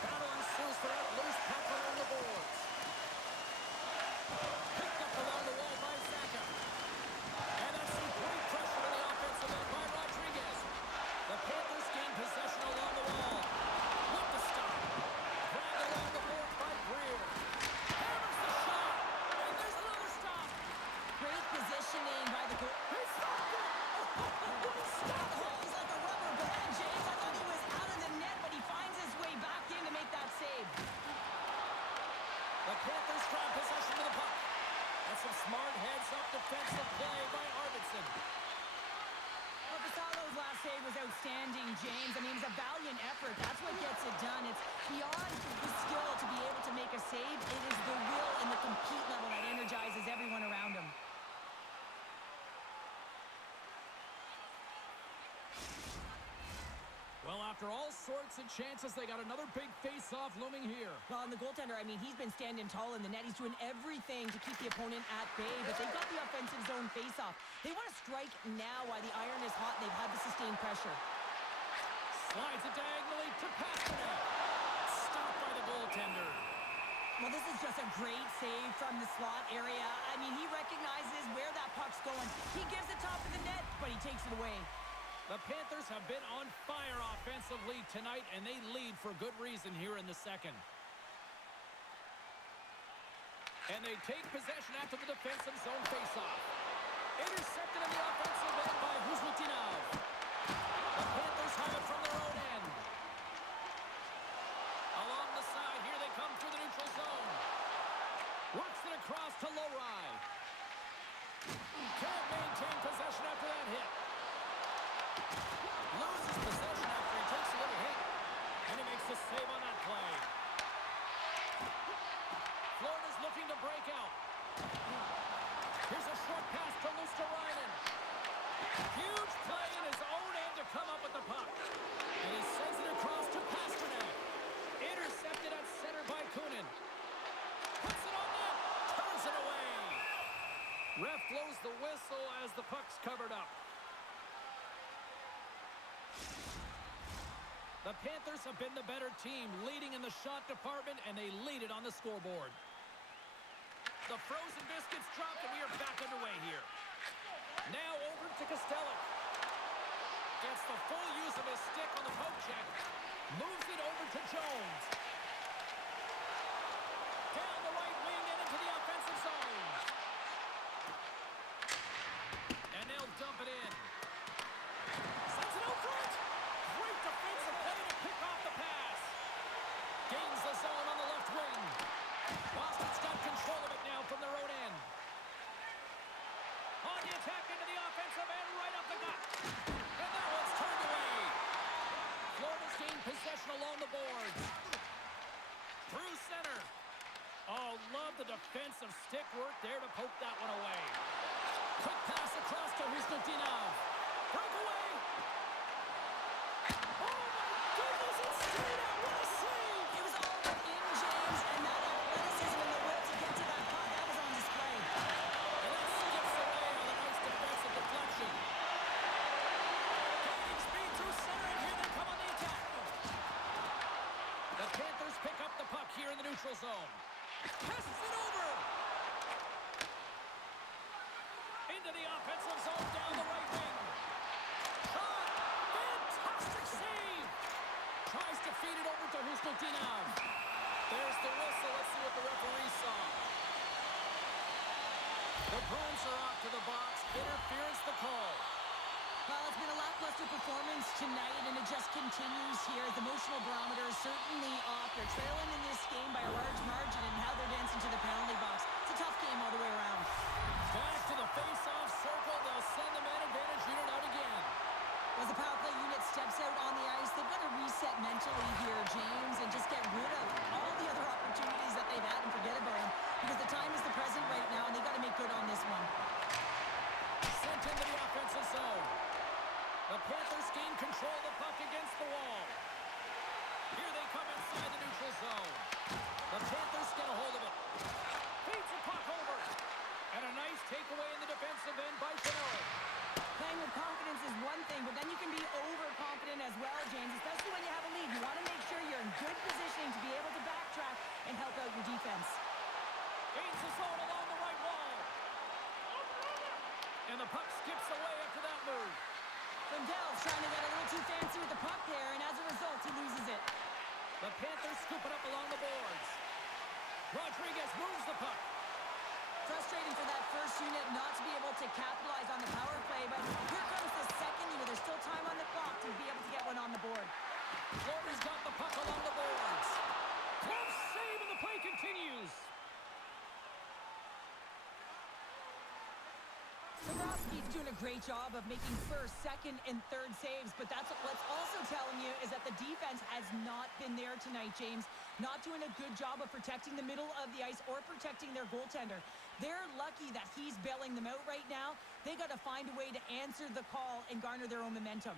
Battle ensues for that loose puck along the boards. Picked up along the wall by Saka. And that's some great pressure on the offensive end by Rodriguez. The Panthers gain possession along the wall. With the stop. Grabbed along the boards by Greer. Hammers the shot. And there's another stop. Great positioning by the goal. He stopped it. He stopped it. He's like a rubber band, James. I thought he was out of the net, but he finds his way back in to make that save. The Panthers grab possession of the puck. That's some smart heads-up defensive play by Arvidsson. Well, Pasalo's last save was outstanding, James. I mean, it's a valiant effort. That's what gets it done. It's beyond the skill to be able to make a save. It is the will and the compete level that energizes everyone around him. Well, after all sorts of chances, they got another big face-off looming here. Well, and the goaltender, I mean, he's been standing tall in the net. He's doing everything to keep the opponent at bay, but they've got the offensive zone face-off. They want to strike now while the iron is hot, and they've had the sustained pressure. Slides it diagonally to Pasternak. Stopped by the goaltender. Well, this is just a great save from the slot area. I mean, he recognizes where that puck's going. He gives it top of the net, but he takes it away. The Panthers have been on fire offensively tonight, and they lead for good reason here in the second. And they take possession after the defensive zone faceoff. Intercepted in the offensive end by Huzlutinov. The Panthers have it from their own end. Along the side, here they come through the neutral zone. Works it across to Lowry. Can't maintain possession after that hit. Loses possession after he takes a little hit. And save on that play. Florida's looking to break out. Here's a short pass to Luosterainen. Huge play in his own end to come up with the puck. And he sends it across to Pasternak. Intercepted at center by Kunin. Puts it on net. Turns it away. Ref blows the whistle as the puck's covered up. The Panthers have been the better team, leading in the shot department, and they lead it on the scoreboard. The frozen biscuits dropped, and we are back underway here. Now over to Costello. Gets the full use of his stick on the poke check. Moves it over to Jones. Down the right wing and into the offensive zone. And they'll dump it in. Sends it out front. Great defensive play to pick off the pass. Gains the zone on the left wing. Boston's got control of it now from their own end. On the attack into the offensive end, right up the gut. And that one's turned away. Florida's gained possession along the boards. Through center. Oh, love the defensive stick work there to poke that one away. Quick pass across to Husnutinov. Breakaway. Oh, my goodness, it's straight out. What a save. It was all within James, and that athleticism and the will to get to that puck, that was on display. And that skips away on a nice defensive deflection. Gaining speed through center, and here they come on the attack. The Panthers pick up the puck here in the neutral zone. Passes it over. Into the offensive zone, down the right wing. Shot. Fantastic save. Tries to feed it over to Husnutinov. There's the whistle. Let's see what the referee saw. The Bruins are off to the box. Interference the call. Well, it's been a lackluster performance tonight, and it just continues here. The emotional barometer is certainly off. They're trailing in this game by a large margin, and how they're dancing to the penalty box. It's a tough game all the way around. Back to the face-off circle. They'll send the man advantage unit out again. As the power play unit steps out on the ice, they've got to reset mentally here, James, and just get rid of all the other opportunities that they've had and forget about them, because the time is the present right now, and they've got to make good on this one. Sent into the offensive zone. The Panthers gain control of the puck against the wall. Here they come inside the neutral zone. The Panthers get a hold of it. Feeds the puck over. And a nice takeaway in the defensive end by Chanel. Playing with confidence is one thing, but then you can be overconfident as well, James, especially when you have a lead. You want to make sure you're in good positioning to be able to backtrack and help out your defense. Gains the zone along the right wall. And the puck skips away after that move. Lindell's trying to get a little too fancy with the puck there, and as a result, he loses it. The Panthers scoop it up along the boards. Rodriguez moves the puck. Frustrating for that first unit not to be able to capitalize on the power play, but here comes the second unit. There's still time on the clock to be able to get one on the board. Florida's got the puck along the boards. Close save, and the play continues. Bobrovsky's doing a great job of making first, second, and third saves, but that's what's also telling you is that the defense has not been there tonight, James. Not doing a good job of protecting the middle of the ice or protecting their goaltender. They're lucky that he's bailing them out right now. They got to find a way to answer the call and garner their own momentum.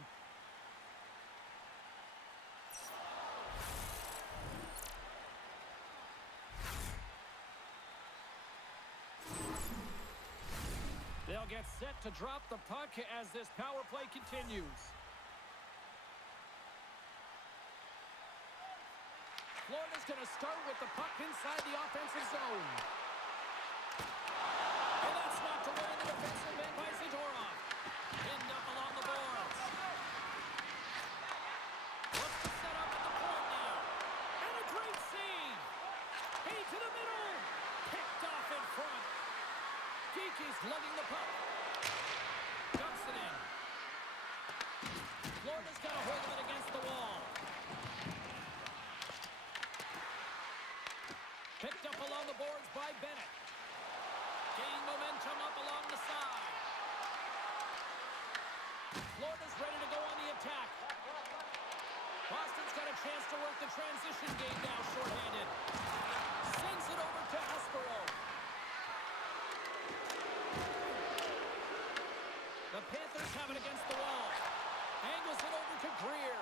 They'll get set to drop the puck as this power play continues. Florida's going to start with the puck inside the offensive zone. And that's knocked away in the defensive end by Zadorov. Pinned up along the boards. Looks to set up at the point now. And a great save. Hey, to the middle. Picked off in front. Geeky's lugging the puck. Dumps it in. Florida's got a hold of it against the wall. Picked up along the boards by Bennett. Gaining momentum up along the side. Florida's ready to go on the attack. Boston's got a chance to work the transition game now, shorthanded. Sends it over to Aspero. The Panthers have it against the wall. Angles it over to Greer.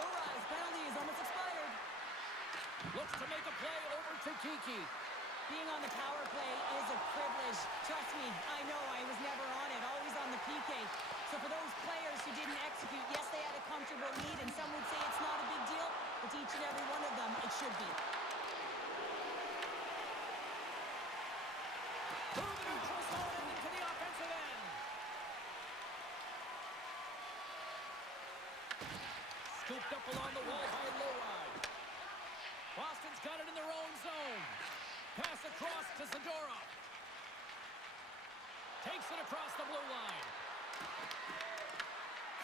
Low rise, penalty is almost expired. Looks to make a play over to Kiki. Being on the power play is a privilege. Trust me, I know I was never on it, always on the PK. So for those players who didn't execute, yes, they had a comfortable lead, and some would say it's not a big deal, but to each and every one of them, it should be. Through the neutral zone and into the offensive end. Scooped up along the wall by Lowride. Boston's got it in their own zone. Pass across to Zadorov. Takes it across the blue line.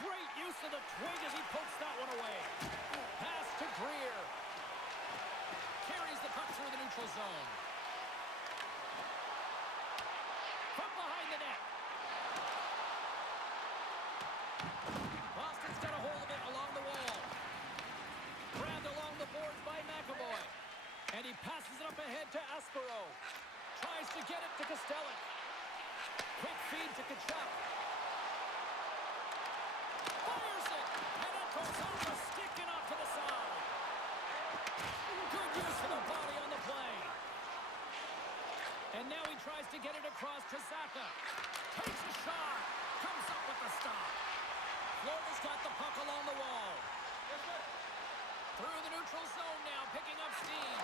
Great use of the twig as he pokes that one away. Pass to Greer. Carries the puck through the neutral zone. From behind the net. Boston's got a hold of it along the wall. Grabbed along the boards by McAvoy. And he passes it up ahead to Aspero. Tries to get it to Kostelic. Quick feed to Kachuk. Fires it. And it goes on the stick and off to the side. Good use of the body on the play. And now he tries to get it across to Zaka. Takes a shot. Comes up with the stop. Florida's got the puck along the wall. Through the neutral zone now, picking up steam.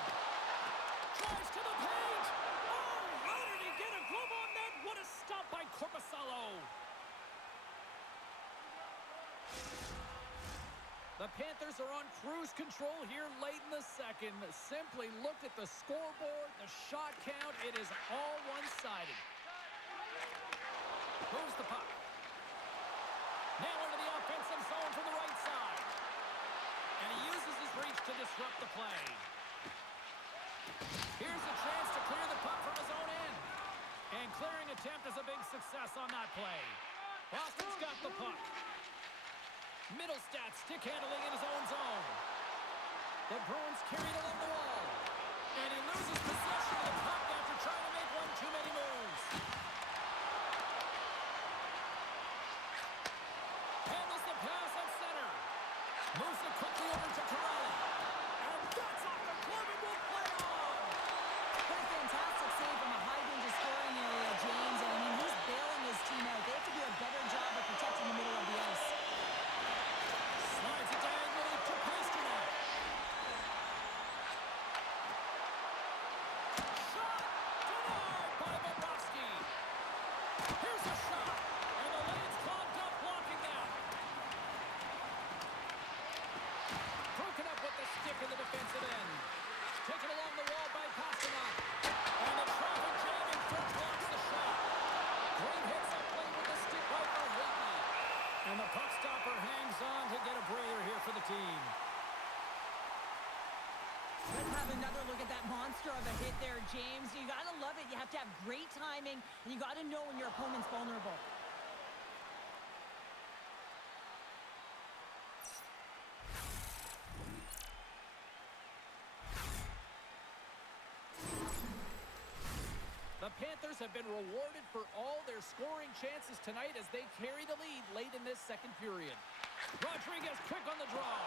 Drives to the paint. Oh, how did he get a glove on that? What a stop by Korpisalo. The Panthers are on cruise control here late in the second. Simply looked at the scoreboard, the shot count. It is all one-sided. Moves the puck. Now into the offensive zone from the right side. And he uses his reach to disrupt the play. Here's a chance to clear the puck from his own end. And clearing attempt is a big success on that play. Boston's got the puck. Middlestat stick handling in his own zone. The Bruins carried along the wall. And he loses possession of the puck after trying to make one too many moves. Handles the pass at center. Moves it quickly over to Corrali. And that's off the glove and will play on. What a fantastic save from a high-danger scoring area, James. And I mean, he's bailing his team out. They have to do a better job of protecting the middle of the ice. Slides it diagonally to Pasternak. Shot denied by Bobrovsky. Here's a shot. And the lane's clogged up, blocking that. Broken up with the stick in the defensive end. Taken along the wall by Pasternak. And the traffic jam in front blocks the shot. Great hits up late with the stick by Verhaeghe. And the puck stopper hangs on to get a breather here for the team. Let's have another look at that monster of a hit there, James. You got to love it. You have to have great timing, and you got to know when your opponent's vulnerable. The Panthers have been rewarded for all their scoring chances tonight as they carry the lead late in this second period. Rodriguez quick on the draw.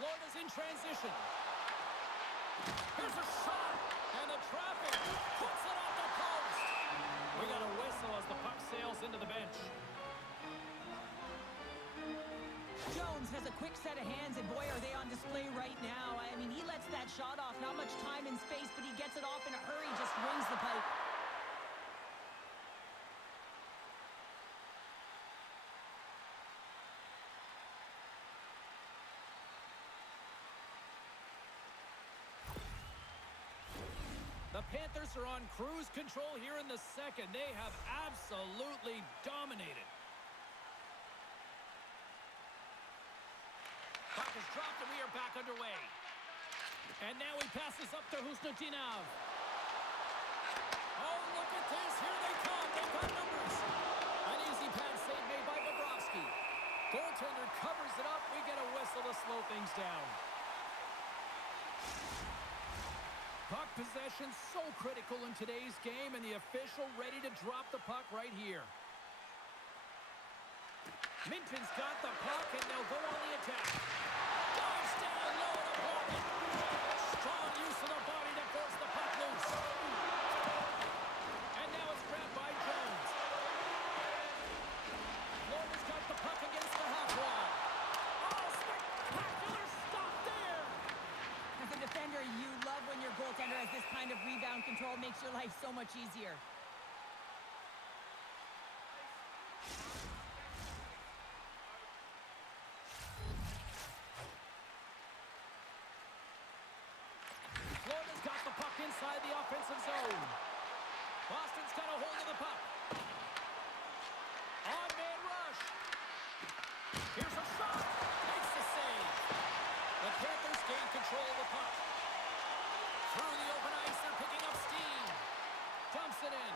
Florida's in transition. Here's a shot, and the traffic puts it off the post. We got a whistle as the puck sails into the bench. Jones has a quick set of hands, and boy, are they on display right now. I mean, he lets that shot off, not much time and space, but he gets it off in a hurry, just rings the pipe. The Panthers are on cruise control here in the second. They have absolutely dominated. Puck is dropped and we are back underway. And now he passes up to Husnutinov. Oh, look at this. Here they come. They've got numbers. An easy pad save made by Bobrovsky. Goaltender possession so critical in today's game, and the official ready to drop the puck right here. Minton's got the puck, and they'll go on the attack. Dives down low to block it. Strong use of the body to force the puck loose. And now it's grabbed by Jones. Florida's got the puck against the half wall. Oh, spectacular stop there. As a defender, you love when your goaltender has this kind of rebound control. Makes your life so much easier. Florida's got the puck inside the offensive zone. Boston's got a hold of the puck. On-man rush. Here's a shot. Makes the save. The Panthers gain control of the puck. Through the open ice, they're picking up steam. Dumps it in.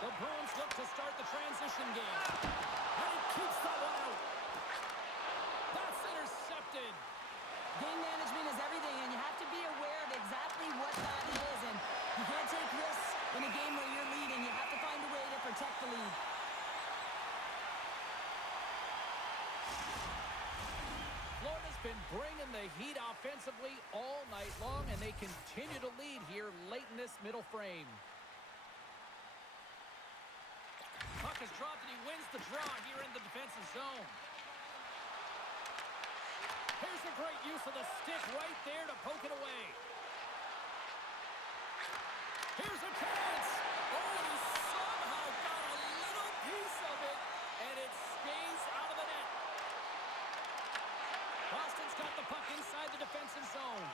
The Bruins look to start the transition game. And he keeps that one out. That's intercepted. Game management is everything, and you have to be aware of exactly what that is. And you can't take risks in a game where you're leading. You have to find a way to protect the lead. Florida's been bringing the heat offensively all night long, and they continue to lead here late in this middle frame. Puck is dropped, and he wins the draw here in the defensive zone. Here's a great use of the stick right there to poke it away. Here's a chance. Oh, and he somehow got a little piece of it, and it stays out of the net. Boston's got the puck inside the defensive zone.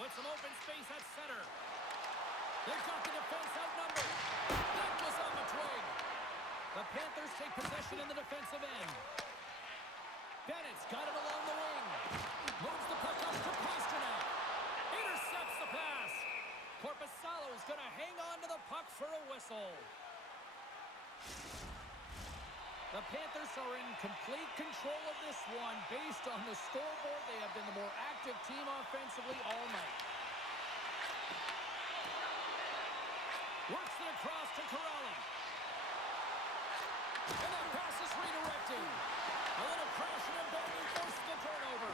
With some open space at center. They've got the defense outnumbered. That was on the twig. The Panthers take possession in the defensive end. Bennett's got it along the wing. Moves the puck up to Pasternak. Intercepts the pass. Korpisalo's going to hang on to the puck for a whistle. The Panthers are in complete control of this one. Based on the scoreboard, they have been the more active team offensively all night. Works it across to Corrali. And that pass is redirecting. A little crashing and banging forces the turnover.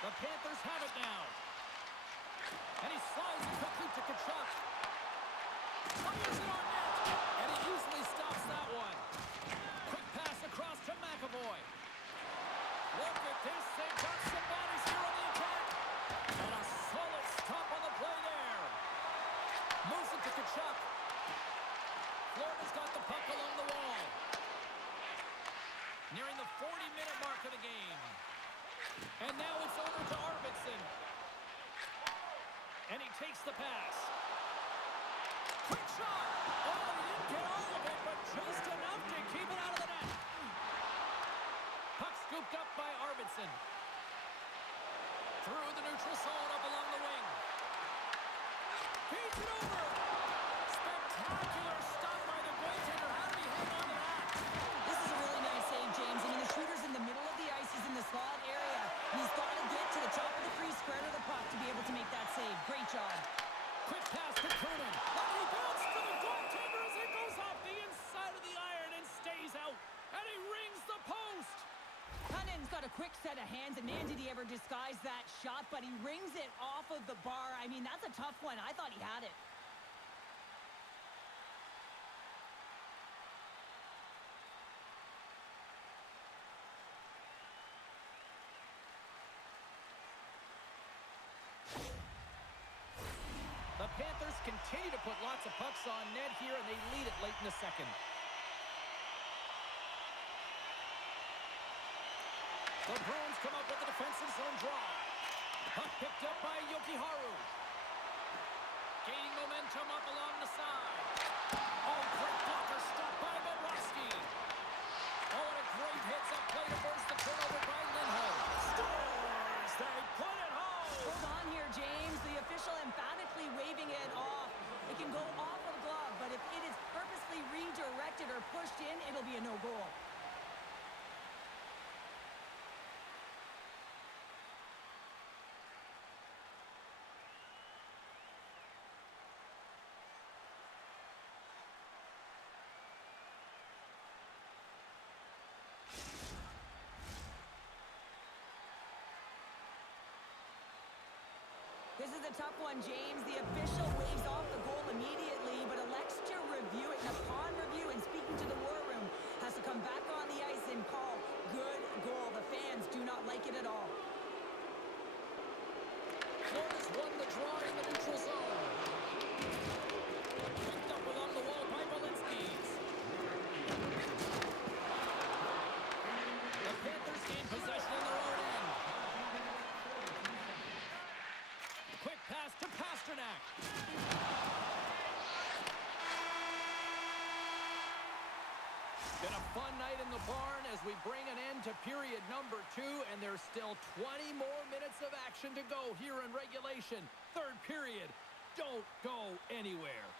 The Panthers have it now. And he slides it quickly to Kachuk. Fires it on net. And he easily stops that one. Quick pass across to McAvoy. Look at this. They've got some bodies here on the attack. And a solid stop on the play there. Moves it to Kachuk. Florida's got the puck along the wall. Nearing the 40-minute mark of the game. And now it's over to Arvidsson. And he takes the pass. Quick shot! Oh, he didn't get all of it, but just enough to keep it out of the net. Puck scooped up by Arvidsson. Through the neutral zone up along the wing. Feeds it over. Spectacular stop by the goaltender. How did he hang on to that? This is a really nice save, James. I mean, the shooter's in the middle of the ice. He's in the slot area. And he's got to get to the top of the free square of the puck to be able to make that save. Great job. Quick pass to Kernan. Lucky bounce to the goaltender as it goes off the inside of the iron and stays out. And he rings the post. Kunnen's got a quick set of hands, and man, did he ever disguise that shot, but he rings it off of the bar. I mean, that's a tough one. I thought he had it. The Panthers continue to put lots of pucks on net here, and they lead it late in the second. The Bruins come up with the defensive zone draw. Puck picked up by Yokiharu. Gaining momentum up along the side. Oh, great blocker stop by Bobrovsky. Oh, and a great hits-up play to force the turnover by Lindholm. Scores! They put it home! Hold on here, James. The official emphatically waving it off. It can go off of the glove, but if it is purposely redirected or pushed in, it'll be a no-goal. This is a tough one, James. The official waves off the goal immediately, but elects to review it. And upon review and speaking to the war room, has to come back on the ice and call good goal. The fans do not like it at all. Florida's won the draw in the neutral zone. Picked up along the wall by Balinskis. The Panthers gain possession in their own end. Quick pass to Pasternak. Been a fun night in the barn as we bring an end to period number 2, and there's still 20 more minutes of action to go here in regulation. Third period. Don't go anywhere.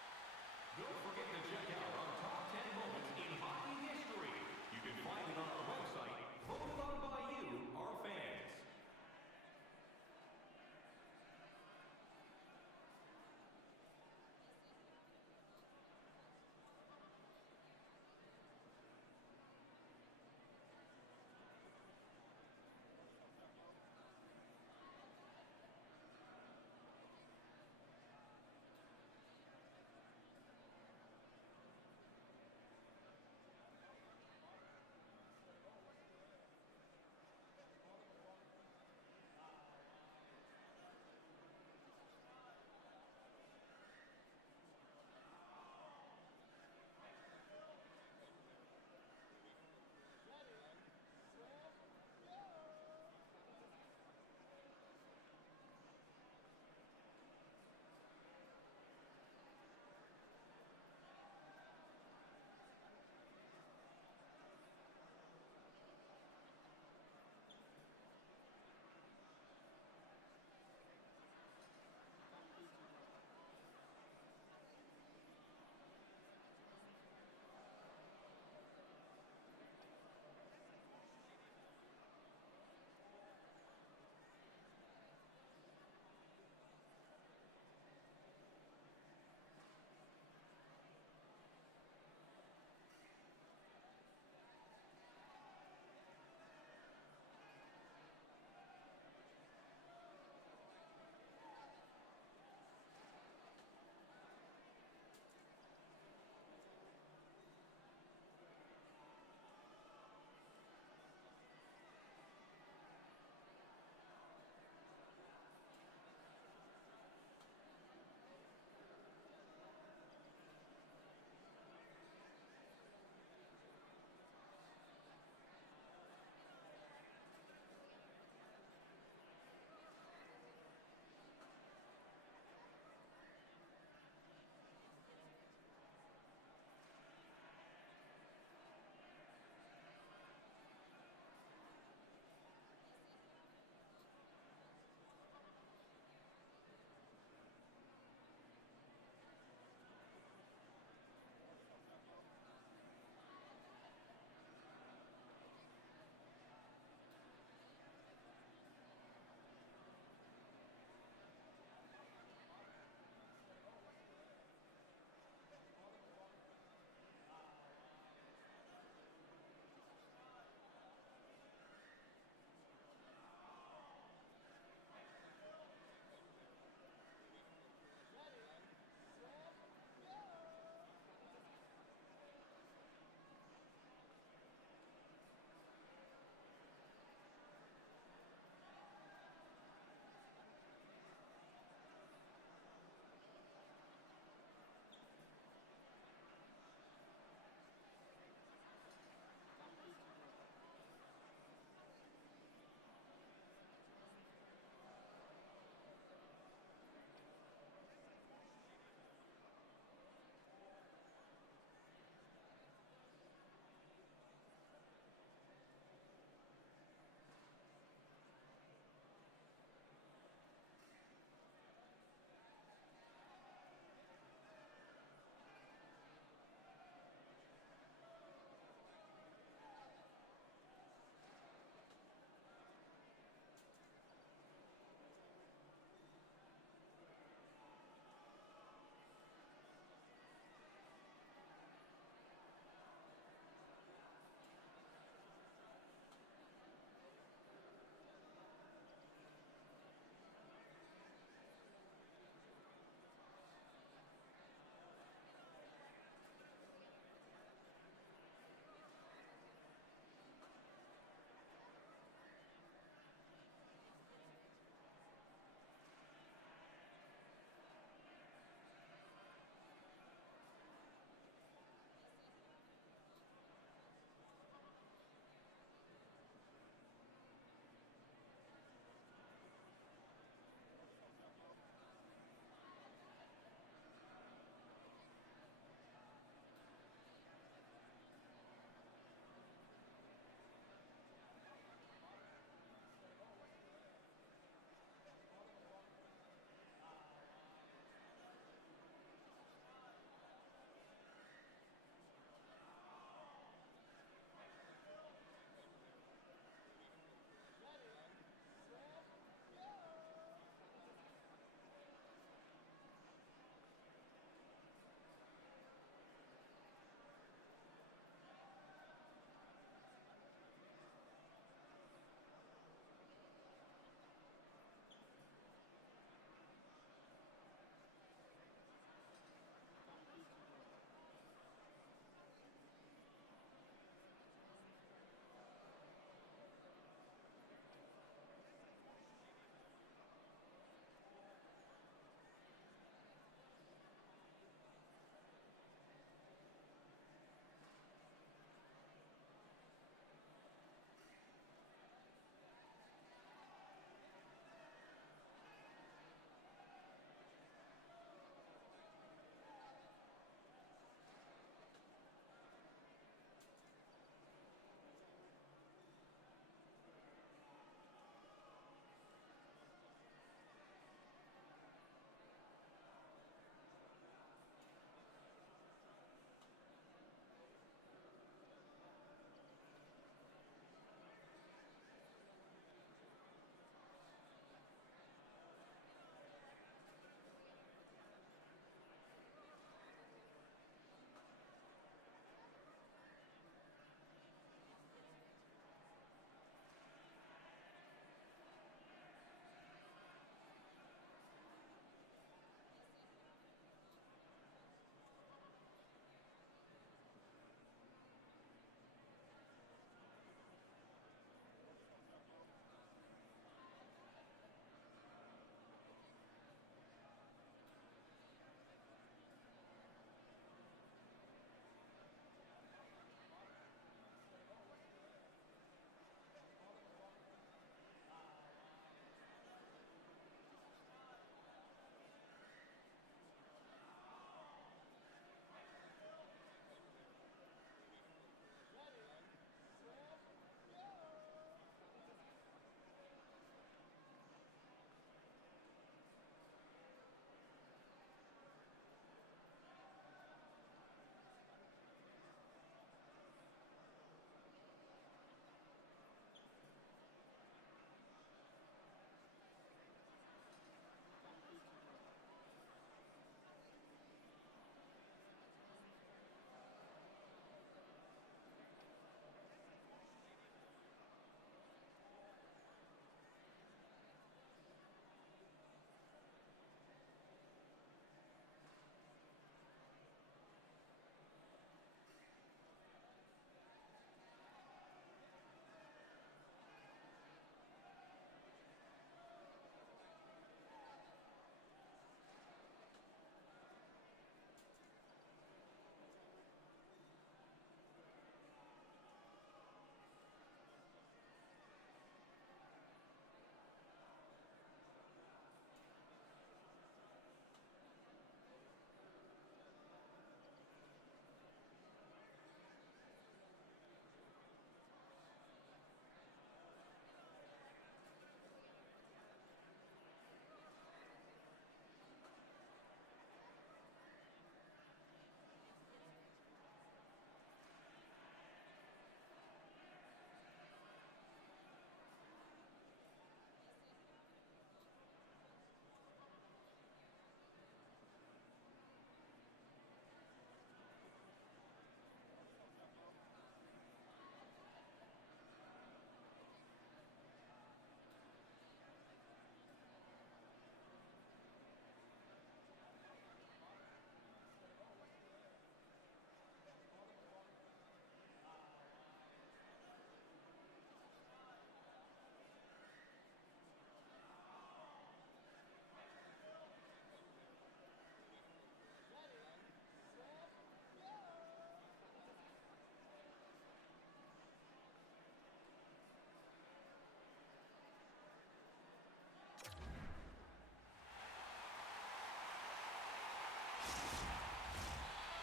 Don't forget to check out our top 10 moments in hockey history. You can find it on our website, voted on by you, our fans.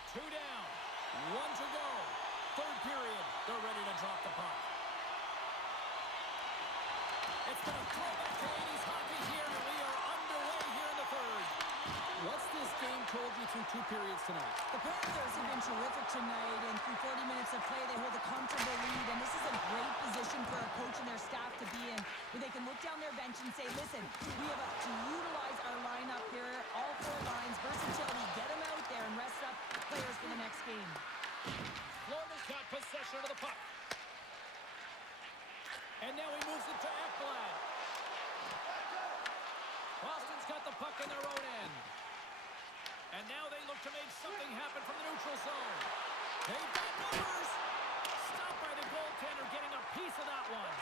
Two down. One to go. Third period. They're ready to drop the puck. It's been a throwback to 80s hockey here, and we are underway here in the third. What's this game told you through 2 periods tonight? The Panthers have been terrific tonight, and through 40 minutes of play, they hold a comfortable lead, and this is a great position for a coach and their staff to be in, where they can look down their bench and say, listen, we have to utilize our lineup here, all 4 lines, versatility, get them out there and rest up players for the next game. Florida's got possession of the puck. And now he moves it to Ekblad. Boston's got the puck in their own end. And now they look to make something happen from the neutral zone. They've got numbers. Stopped by the goaltender, getting a piece of that one.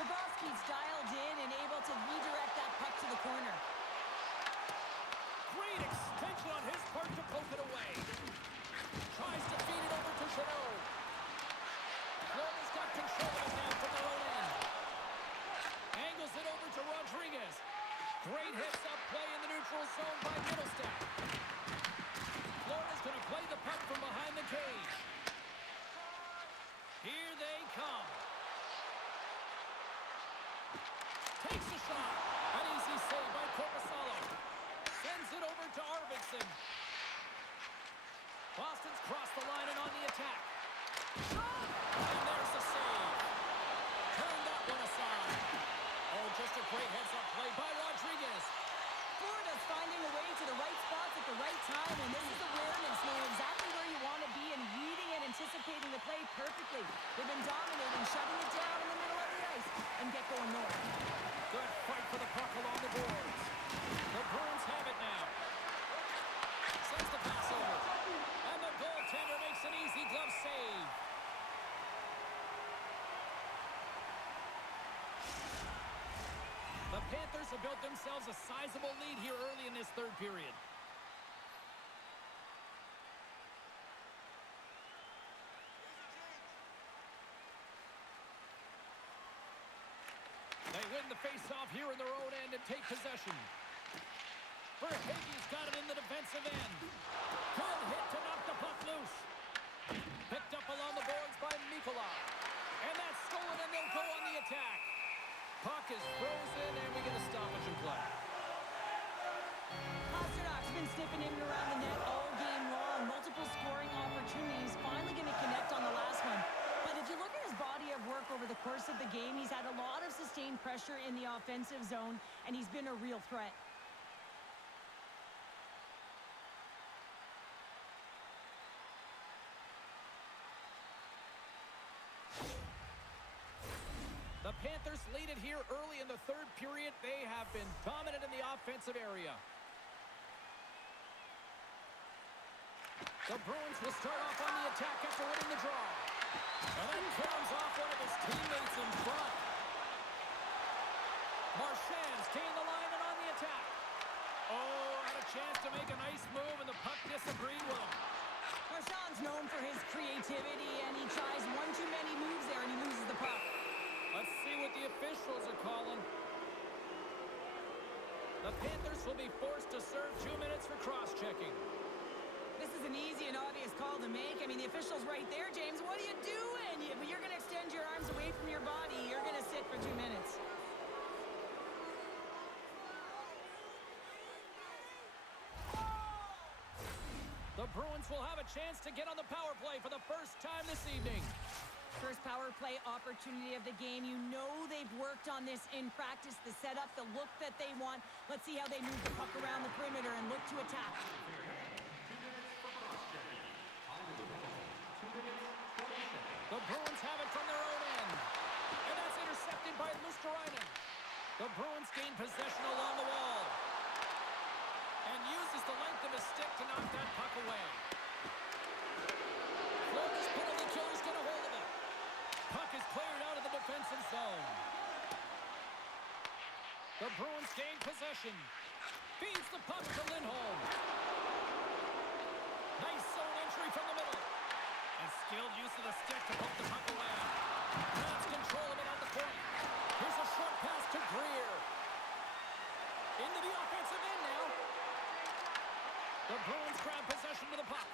Bobrovsky's dialed in and able to redirect that puck to the corner. Great extension on his part to poke it away. Tries to feed it over to Chanot. Florida's got control of it now from their own end. Angles it over to Rodriguez. Great hits-up play in the neutral zone by Middlestat. Florida's going to play the puck from behind the cage. Here they come. Takes a shot. An easy save by Korpisalo. Sends it over to Arvidsson. Boston's crossed the line and on the attack. Shot! And there's the save. Turn that one aside. Oh, just a great heads-up play by Rodriguez. Florida's finding a way to the right spots at the right time, and this is awareness, knowing exactly where you want to be and reading and anticipating the play perfectly. They've been dominating, shutting it down in the middle of the ice, and get going north. Good fight for the puck along the boards. The Bruins have it now. Sends the pass over. And the goaltender makes an easy glove save. The Panthers have built themselves a sizable lead here early in this third period. They win the face-off here in their own end and take possession. Verhaeghe's got it in the defensive end. Good hit to knock the puck loose. Picked up along the boards by Mikula. And that's stolen, and they'll go on the attack. Puck is frozen, and we get a stoppage in play. Pasternak's been sniffing in and around the net all game long. Multiple scoring opportunities. Finally going to connect on the last one. But if you look at his body of work over the course of the game, he's had a lot of sustained pressure in the offensive zone, and he's been a real threat. The Panthers lead it here early in the third period. They have been dominant in the offensive area. The Bruins will start off on the attack after winning the draw. And then comes off one of his teammates in front. Marchand's gained the line and on the attack. Oh, had a chance to make a nice move, and the puck disagreed with him. Marchand's known for his creativity, and he tries one too many moves there, and he loses the puck. Let's see what the officials are calling. The Panthers will be forced to serve 2 minutes for cross-checking. This is an easy and obvious call to make. I mean, the official's right there, James. What are you doing? You're going to extend your arms away from your body. You're going to sit for 2 minutes. The Bruins will have a chance to get on the power play for the first time this evening. First power play opportunity of the game. You know they've worked on this in practice, the setup, the look that they want. Let's see how they move the puck around the perimeter and look to attack. The Bruins have it from their own end. And that's intercepted by Luosterainen. The Bruins gain possession along the wall. And uses the length of his stick to knock that puck away. Florida's penalty killer's got a hold of it. Puck is cleared out of the defensive zone. The Bruins gain possession. Feeds the puck to Lindholm. Nice zone entry from the middle. And skilled use of the stick to poke the puck away. That's control of it at the point. Here's a short pass to Greer. Into the offensive end now. The Bruins grab possession of the puck.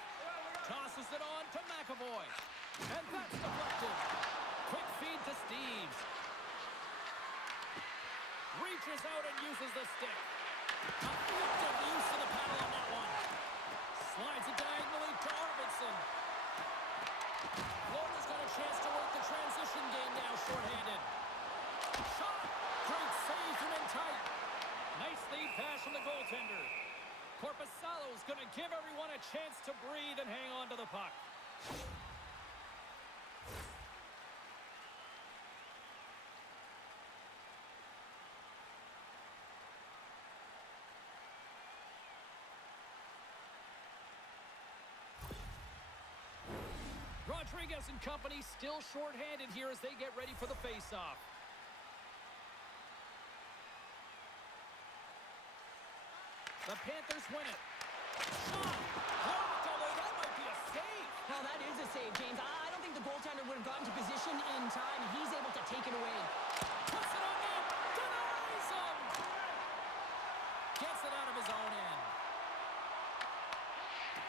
McAvoy. And that's deflected. Quick feed to Steves. Reaches out and uses the stick. Effective use of the paddle on that one. Slides it diagonally to Arvidsson. Florida's got a chance to work the transition game now, shorthanded. Shot! Great save from in tight. Nice lead pass from the goaltender. Korpisalo's going to give everyone a chance to breathe and hang on to the puck. Rodriguez and company still shorthanded here as they get ready for the faceoff. The Panthers win it. Shot! Blocked, although that might be a save. Well, that is a save, James. I don't think the goaltender would have gotten to position in time. He's able to take it away. Puts it on net. Denies him. Gets it out of his own end.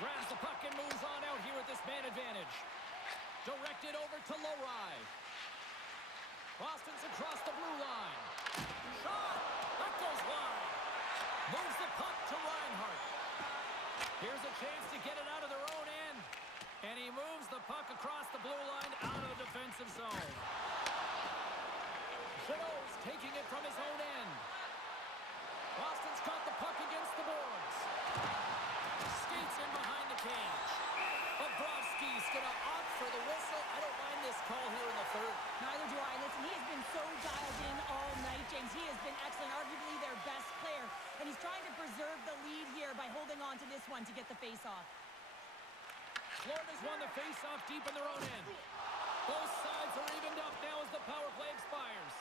Grabs the puck and moves on out here with this man advantage. Directed over to Lowry. Boston's across the blue line. Shot! That goes wide. Moves the puck to Reinhart. Here's a chance to get it out of their own end. And he moves the puck across the blue line out of the defensive zone. Jeannot's taking it from his own end. Boston's got the puck against the boards. Skates in behind the cage. Bobrovsky's going to opt for the whistle. I don't mind this call here in the third. Neither do I. Listen, he has been so dialed in all night, James. He has been excellent, arguably their best player. And he's trying to preserve the lead here by holding on to this one to get the face-off. Florida's won the face-off deep in their own end. Both sides are evened up now as the power play expires.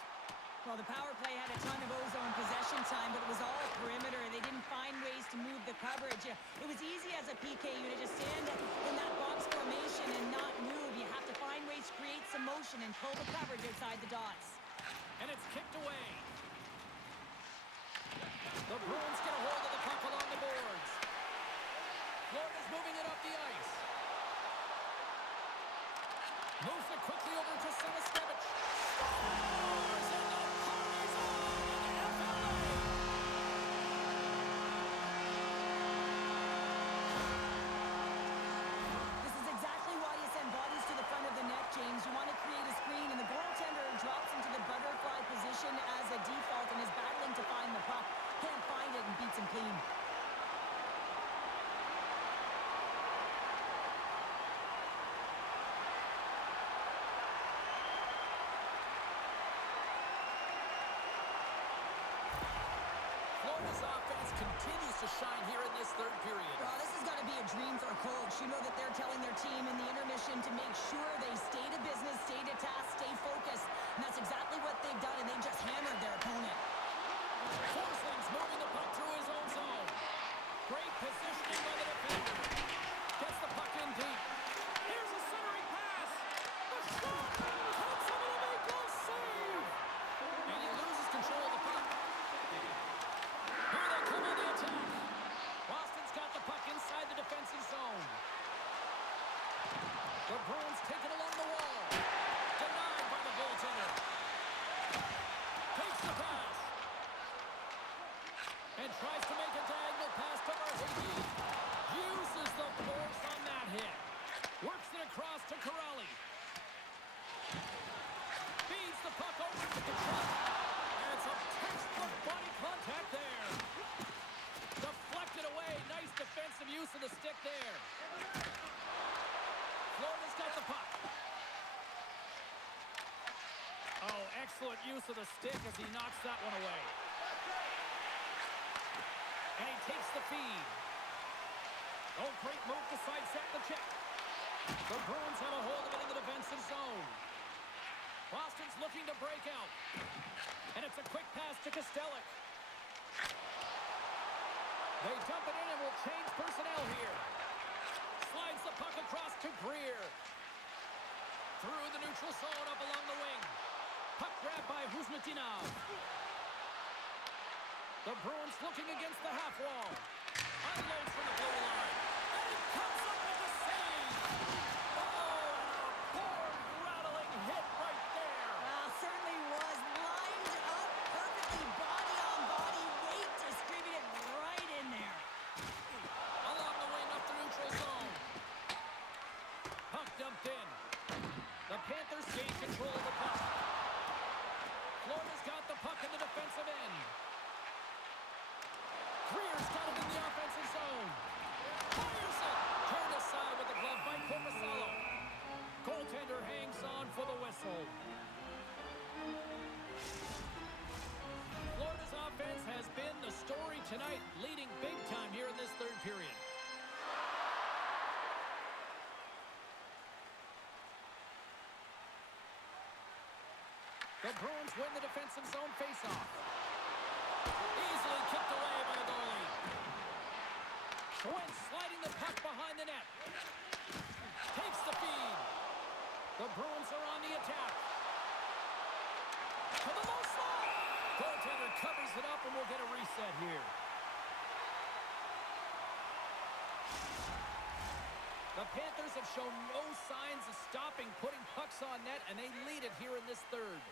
Well, the power play had a ton of ozone possession time, but it was all perimeter. They didn't find ways to move the coverage. It was easy as a PK unit to stand in that box formation and not move. You have to find ways to create some motion and pull the coverage outside the dots. And it's kicked away. The Bruins get a hold of the puck along the boards. Florida's moving it up the ice. Moves it quickly over to Samaskevich. Scores! And the party's on in FLA! This is exactly why you send bodies to the front of the net, James. You want to create a screen, and the goaltender drops into the butterfly position as a default and is battling to find the puck. Can't find it and beats him clean. Florida's offense continues to shine here in this third period. Well, this has got to be a dream for a coach. You know that they're telling their team in the intermission to make sure they stay to business, stay to task, stay focused. And that's exactly what they've done, and they just hammered their opponent. Forsland's moving the puck through his own zone. Great positioning by the defender. Gets the puck in deep. Here's a centering pass. The shot! Takes him in a big goal save! And he loses control of the puck. Here they come on the attack. Boston's got the puck inside the defensive zone. The Bruins take it along the wall. Denied by the goaltender. Takes the pass. And tries to make a diagonal pass to Marhagi. Uses the force on that hit. Works it across to Corrali. Feeds the puck over to Kachuk. And some textbook body contact there. Deflected away. Nice defensive use of the stick there. Florida's got the puck. Oh, excellent use of the stick as he knocks that one away. And he takes the feed. Oh, great move to sidestep the check. The Bruins have a hold of it in the defensive zone. Boston's looking to break out. And it's a quick pass to Kostelic. They dump it in and will change personnel here. Slides the puck across to Greer. Through the neutral zone up along the wing. Puck grab by Huzmatinov. The Bruins looking against the half wall. Unloads from the blue line. And he comes up with the save. Oh, The Bruins win the defensive zone faceoff. Easily kicked away by the goalie. Schwinn sliding the puck behind the net. Takes the feed. The Bruins are on the attack. To the low slot. Goaltender covers it up, and we'll get a reset here. The Panthers have shown no signs of stopping putting pucks on net, and they lead it here in this third.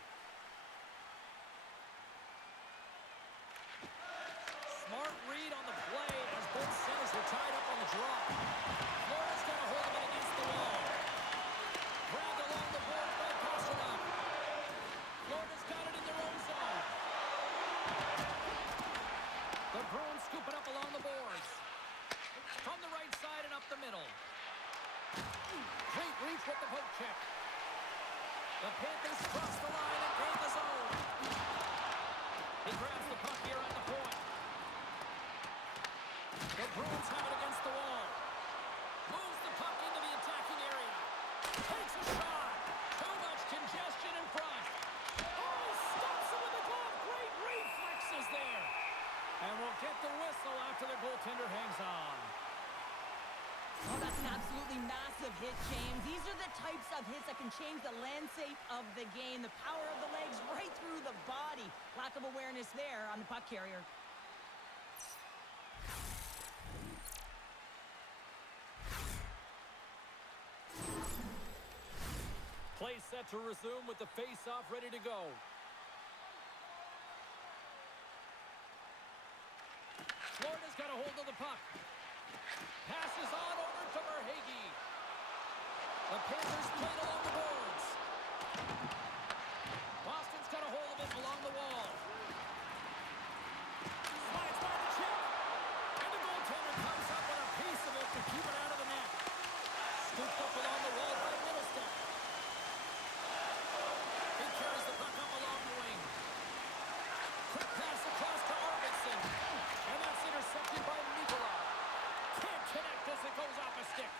Smart read on the play as both centers were tied up on the draw. Florida's got a hold of it against the wall. Grabbed along the boards by Pasternak. Florida's got it in their own zone. The Bruins scoop it up along the boards. From the right side and up the middle. Great reach with the poke check. The Panthers cross the line and gain the zone. He grabs the puck here at the point. The Bruins have it against the wall. Moves the puck into the attacking area. Takes a shot. Too much congestion in front. Oh, stops it with the glove. Great reflexes there. And we'll get the whistle after the goaltender hangs on. Oh, that's an absolutely massive hit, James. These are the types of hits that can change the landscape of the game. The power of the legs right through the body. Lack of awareness there on the puck carrier. Play set to resume with the face-off ready to go. Florida's got a hold of the puck. Passes on over to Verhaeghe. The Panthers played along the boards. Boston's got a hold of it along the wall. Slides by the chip. And the goaltender comes up with a piece of it to keep it out of the net. Scooped up along the wall by Middlestat. He carries the puck up along the wing. Quick pass across to Arvidsson. And that's intercepted by Nikolai. Can't connect as it goes off a stick.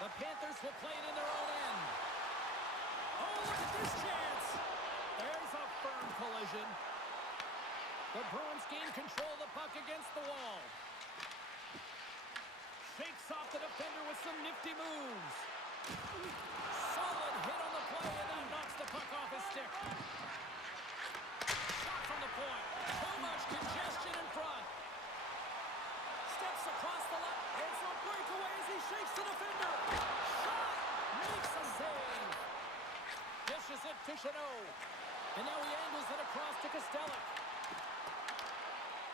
The Panthers will play it in their own end. Oh, look at this chance. There's a firm collision. The Bruins gain control of the puck against the wall. Shakes off the defender with some nifty moves. Solid hit on the play, and that knocks the puck off his stick. Shot from the point. Too much congestion in front. Steps across the line. It's a breakaway as he shakes the defender. Shot! Makes a save. Dishes it to Chanot. And now he angles it across to Kostelic.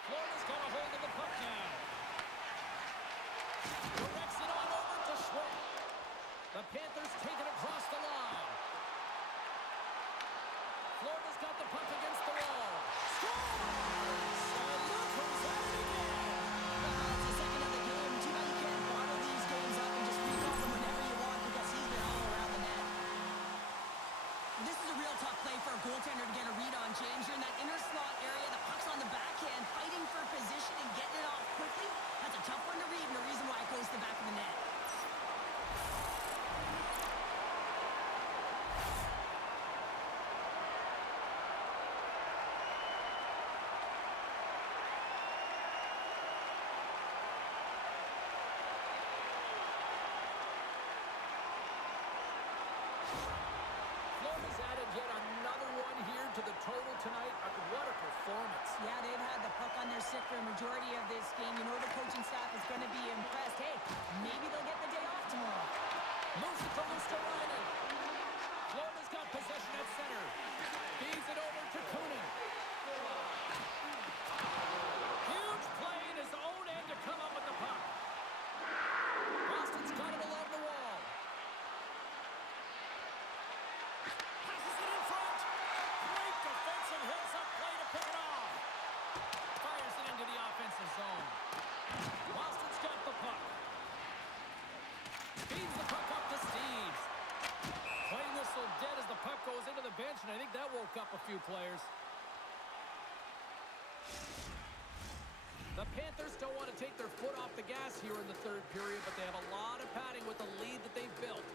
Florida's got a hold of the puck now. Directs it on over to Schwinn. The Panthers take it across the line. Florida's got the puck against the wall. Scores! And look who's at it again. It's the second of the game. Too bad you can't bottle these games up and just recall them whenever you want because he's been all around the net. This is a real tough play for a goaltender to get a read on, James. You're in that inner slot area. The puck's on the backhand, fighting for position and getting it off quickly. That's a tough one to read and the reason why it goes to the back of the net. Florida's added yet another one here to the total tonight. What a performance. Yeah, they've had the puck on their stick for a majority of this game. You know the coaching staff is going to be impressed. Hey, maybe they'll get the day off tomorrow. Moves it to Luosterainen. Florida's got possession at center. Feeds it over to Kunin. Huge play in his own end to come up with the puck. Boston's got it along the wall. Passes it in front. Great defensive heads-up play to pick it off. Fires it into the offensive zone. Boston's got the puck. Feeds the puck up to Steves. Play whistle dead as the puck goes into the bench, and I think that woke up a few players. The Panthers don't want to take their foot off the gas here in the third period, but they have a lot of padding with the lead that they've built.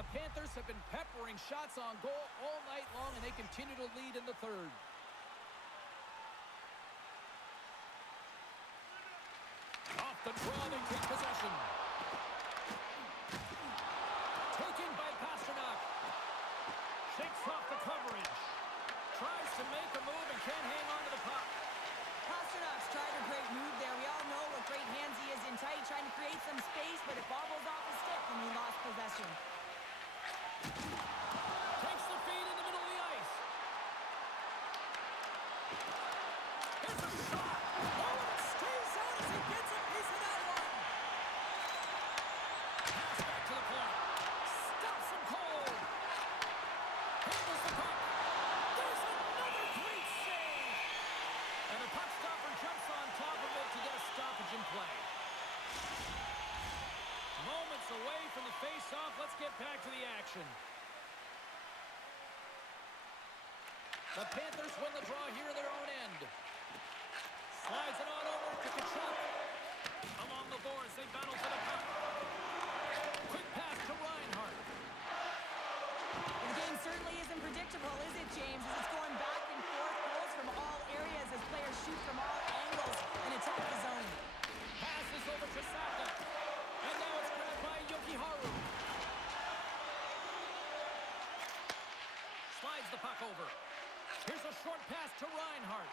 The Panthers have been peppering shots on goal all night long, and they continue to lead in the third. Off the draw, they take possession. Taken by Pasternak. Shakes off the coverage. Tries to make a move and can't hang on to the puck. Pasternak's tried a great move there. We all know what great hands he is in tight, trying to create some space, but it bobbles off his stick and he lost possession. Takes the feed in the middle of the ice. Here's a shot. Oh, and it stays out as he gets a piece of that one. Pass back to the point. Stops him cold. Handles the puck. There's another great save. And the puck stopper jumps on top of it to get a stoppage in play. Moments away from the face-off. Let's get back to the action. The Panthers win the draw here in their own end. Slides it on over to Kachuk. Along the boards, they battle for the puck. Quick pass to Reinhart. The game certainly isn't predictable, is it, James? As it's going back and forth, goals from all areas as players shoot from all angles and attack the zone. Passes over to Saka. And now it's grabbed by Yokiharu. Slides the puck over. Here's a short pass to Reinhart.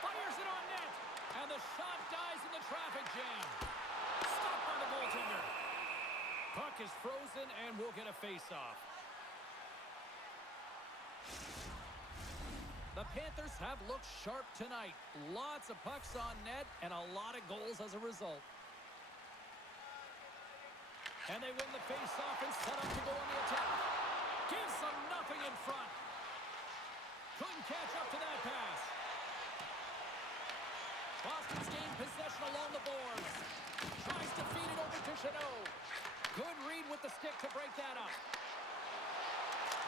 Fires it on net. And the shot dies in the traffic jam. Stopped by the goaltender. Puck is frozen and we'll get a face-off. The Panthers have looked sharp tonight. Lots of pucks on net and a lot of goals as a result. And they win the face-off and set up to go on the attack. Gives them nothing in front. Couldn't catch up to that pass. Boston's gained possession along the boards. Tries to feed it over to Chanot. Good read with the stick to break that up.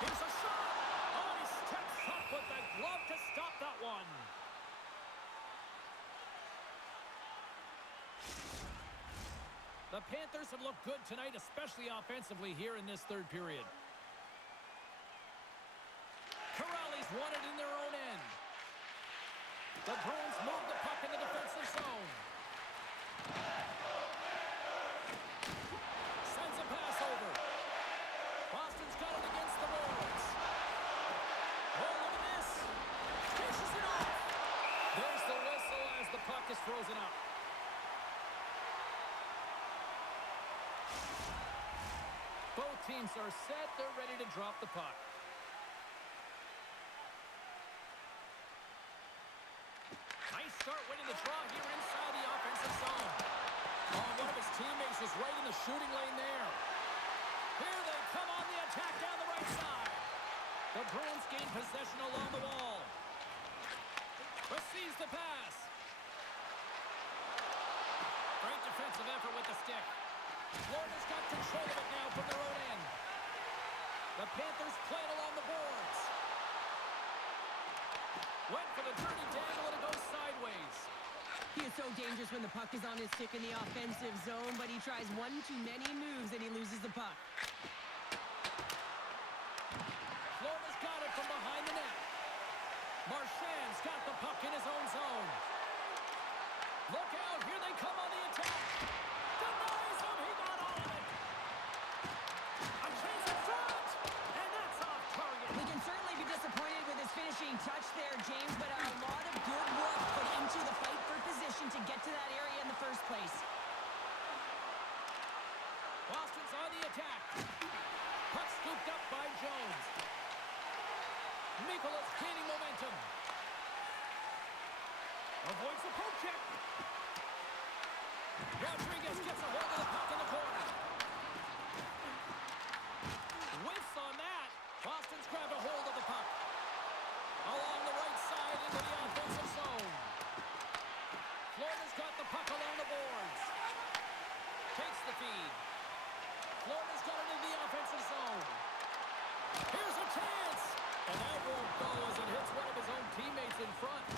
Here's a shot. Oh, he steps up with the glove to stop that one. The Panthers have looked good tonight, especially offensively here in this third period. Corrales won it in their own end. The Bruins move the puck in the defensive zone. Sends a pass over. Boston's got it against the boards. Oh, look at this. Dishes it off. There's the whistle as the puck is frozen up. Both teams are set. They're ready to drop the puck. Nice start winning the draw here inside the offensive zone. Oh, one of his teammates is right in the shooting lane there. Here they come on the attack down the right side. The Bruins gain possession along the wall. Receives the pass. Great defensive effort with the stick. Florida's got control of it now from their own end. The Panthers play it along the boards. Went for the dirty dangle and it goes sideways. He is so dangerous when the puck is on his stick in the offensive zone, but he tries one too many moves and he loses the puck. Florida's got it from behind the net. Marchand's got the puck in his own zone. Look out, here they come on the attack. Denies him, he got all of it. A chase in front, and that's off target. We can certainly be disappointed with his finishing touch there, James, but a lot of good work put into the fight for position to get to that area in the first place. Boston's on the attack. Puck scooped up by Jones. Mikolas gaining momentum. Avoids the poke check. Rodriguez gets a hold of the puck in the corner. Whiffs on that. Boston's grabbed a hold of the puck. Along the right side into the offensive zone. Florida's got the puck along the boards. Takes the feed. Florida's got it in the offensive zone. Here's a chance. And that won't go as it hits one of his own teammates in front.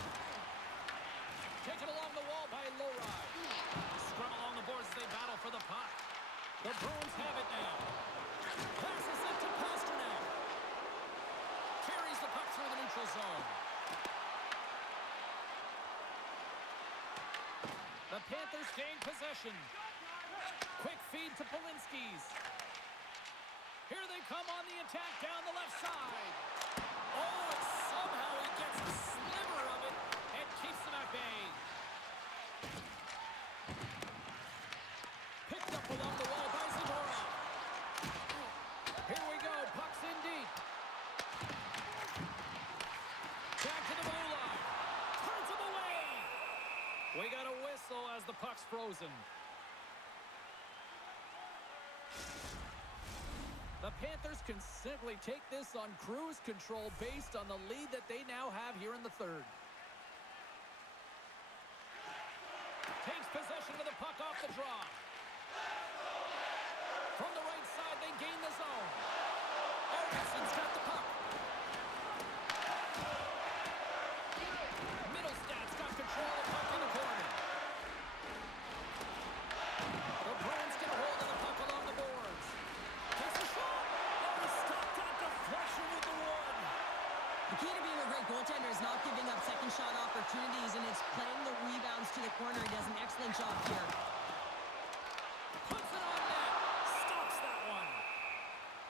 Taken along the wall by Lowry. Scrum along the boards as they battle for the puck. The neutral zone. The Panthers gain possession. Quick feed to Polinski's. Here they come on the attack down the left side. Oh, and somehow he gets a sliver of it and keeps them at bay. Picked up along the wall by Zadorov. Here we go. Puck's in deep. Back to the blue line. Turns him away. We got a whistle as the puck's frozen. The Panthers can simply take this on cruise control based on the lead that they now have here in the third. Takes possession of the puck off the draw. From the right side, they gain the zone. Ericsson's got the puck. Middlestad's got control of the puck in the corner. The Bruins get a hold of the puck along the boards. Takes a shot. Oh, he stopped that deflection with the one. The key to being a great goaltender is not giving up second shot opportunities, and it's playing the rebounds to the corner. He does an excellent job here. Puts it on net. Stops that one.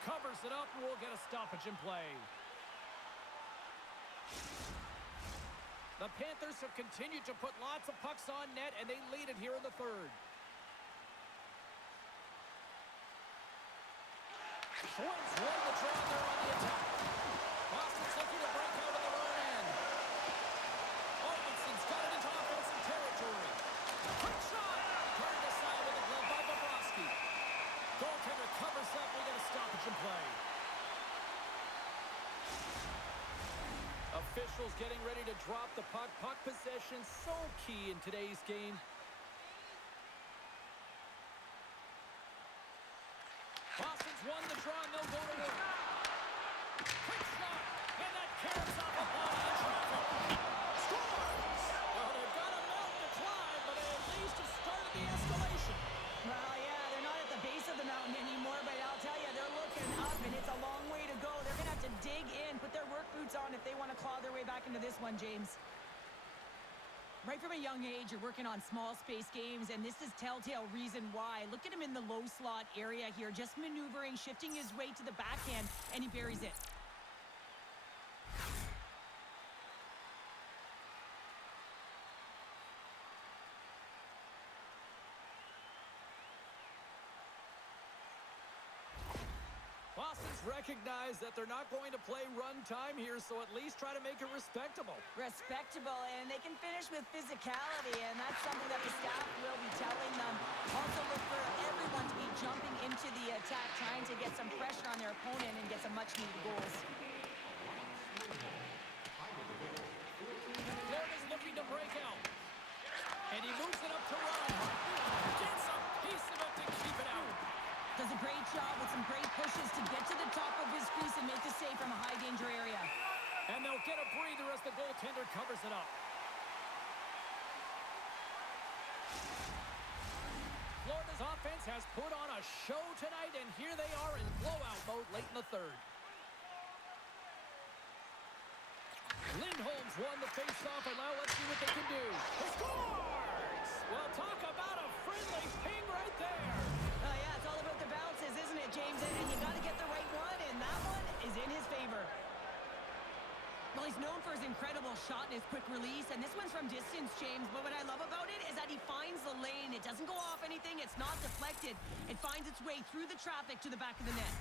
Covers it up, and we'll get a stoppage in play. The Panthers have continued to put lots of pucks on net, and they lead it here in the third. Schwartz won the draw there on the attack. Boston's looking to break out of their own end. Arvidsson's got it into offensive territory. Quick shot! Turned aside with a glove by Bobrovsky. Goaltender covers up. We get a stoppage in play. Officials getting ready to drop the puck. Puck possession so key in today's game. Boston's won the draw, and they'll go to work. Quick shot, and that carries off a body in traffic. Scores! Well, they've got a mountain to climb, but at least have started the escalation. Well, yeah, they're not at the base of the mountain anymore, but I'll tell you, they're looking up, and it's a long way to go. They're going to have to dig in, put their work boots on if they want to claw their way back into this one, James. Right from a young age, you're working on small space games, and this is telltale reason why. Look at him in the low slot area here, just maneuvering, shifting his way to the backhand, and he buries it. Boston's recognized that they're not going to play run time here, so at least try to make it respectable. Respectable, and they can finish with physicality, and that's something that the staff will be telling them. Also look for everyone to be jumping into the attack, trying to get some pressure on their opponent and get some much-needed goals. Florida's looking to break out. And he moves it up to Reinhart. Gets a piece of it to keep it out. Does a great job with some great pushes to get to the top of his crease and make the save from a high-danger area. And they'll get a breather as the goaltender covers it up. Florida's offense has put on a show tonight, and here they are in blowout mode late in the third. Lindholm's won the face-off, and now let's see what they can do. He scores! Well, talk about a friendly ping right there. Oh, yeah, it's all about the bounces, isn't it, James? And you got to get the right one, and that one is in his favor. Well, he's known for his incredible shot and his quick release, and this one's from distance, James. But what I love about it is that he finds the lane. It doesn't go off anything. It's not deflected. It finds its way through the traffic to the back of the net.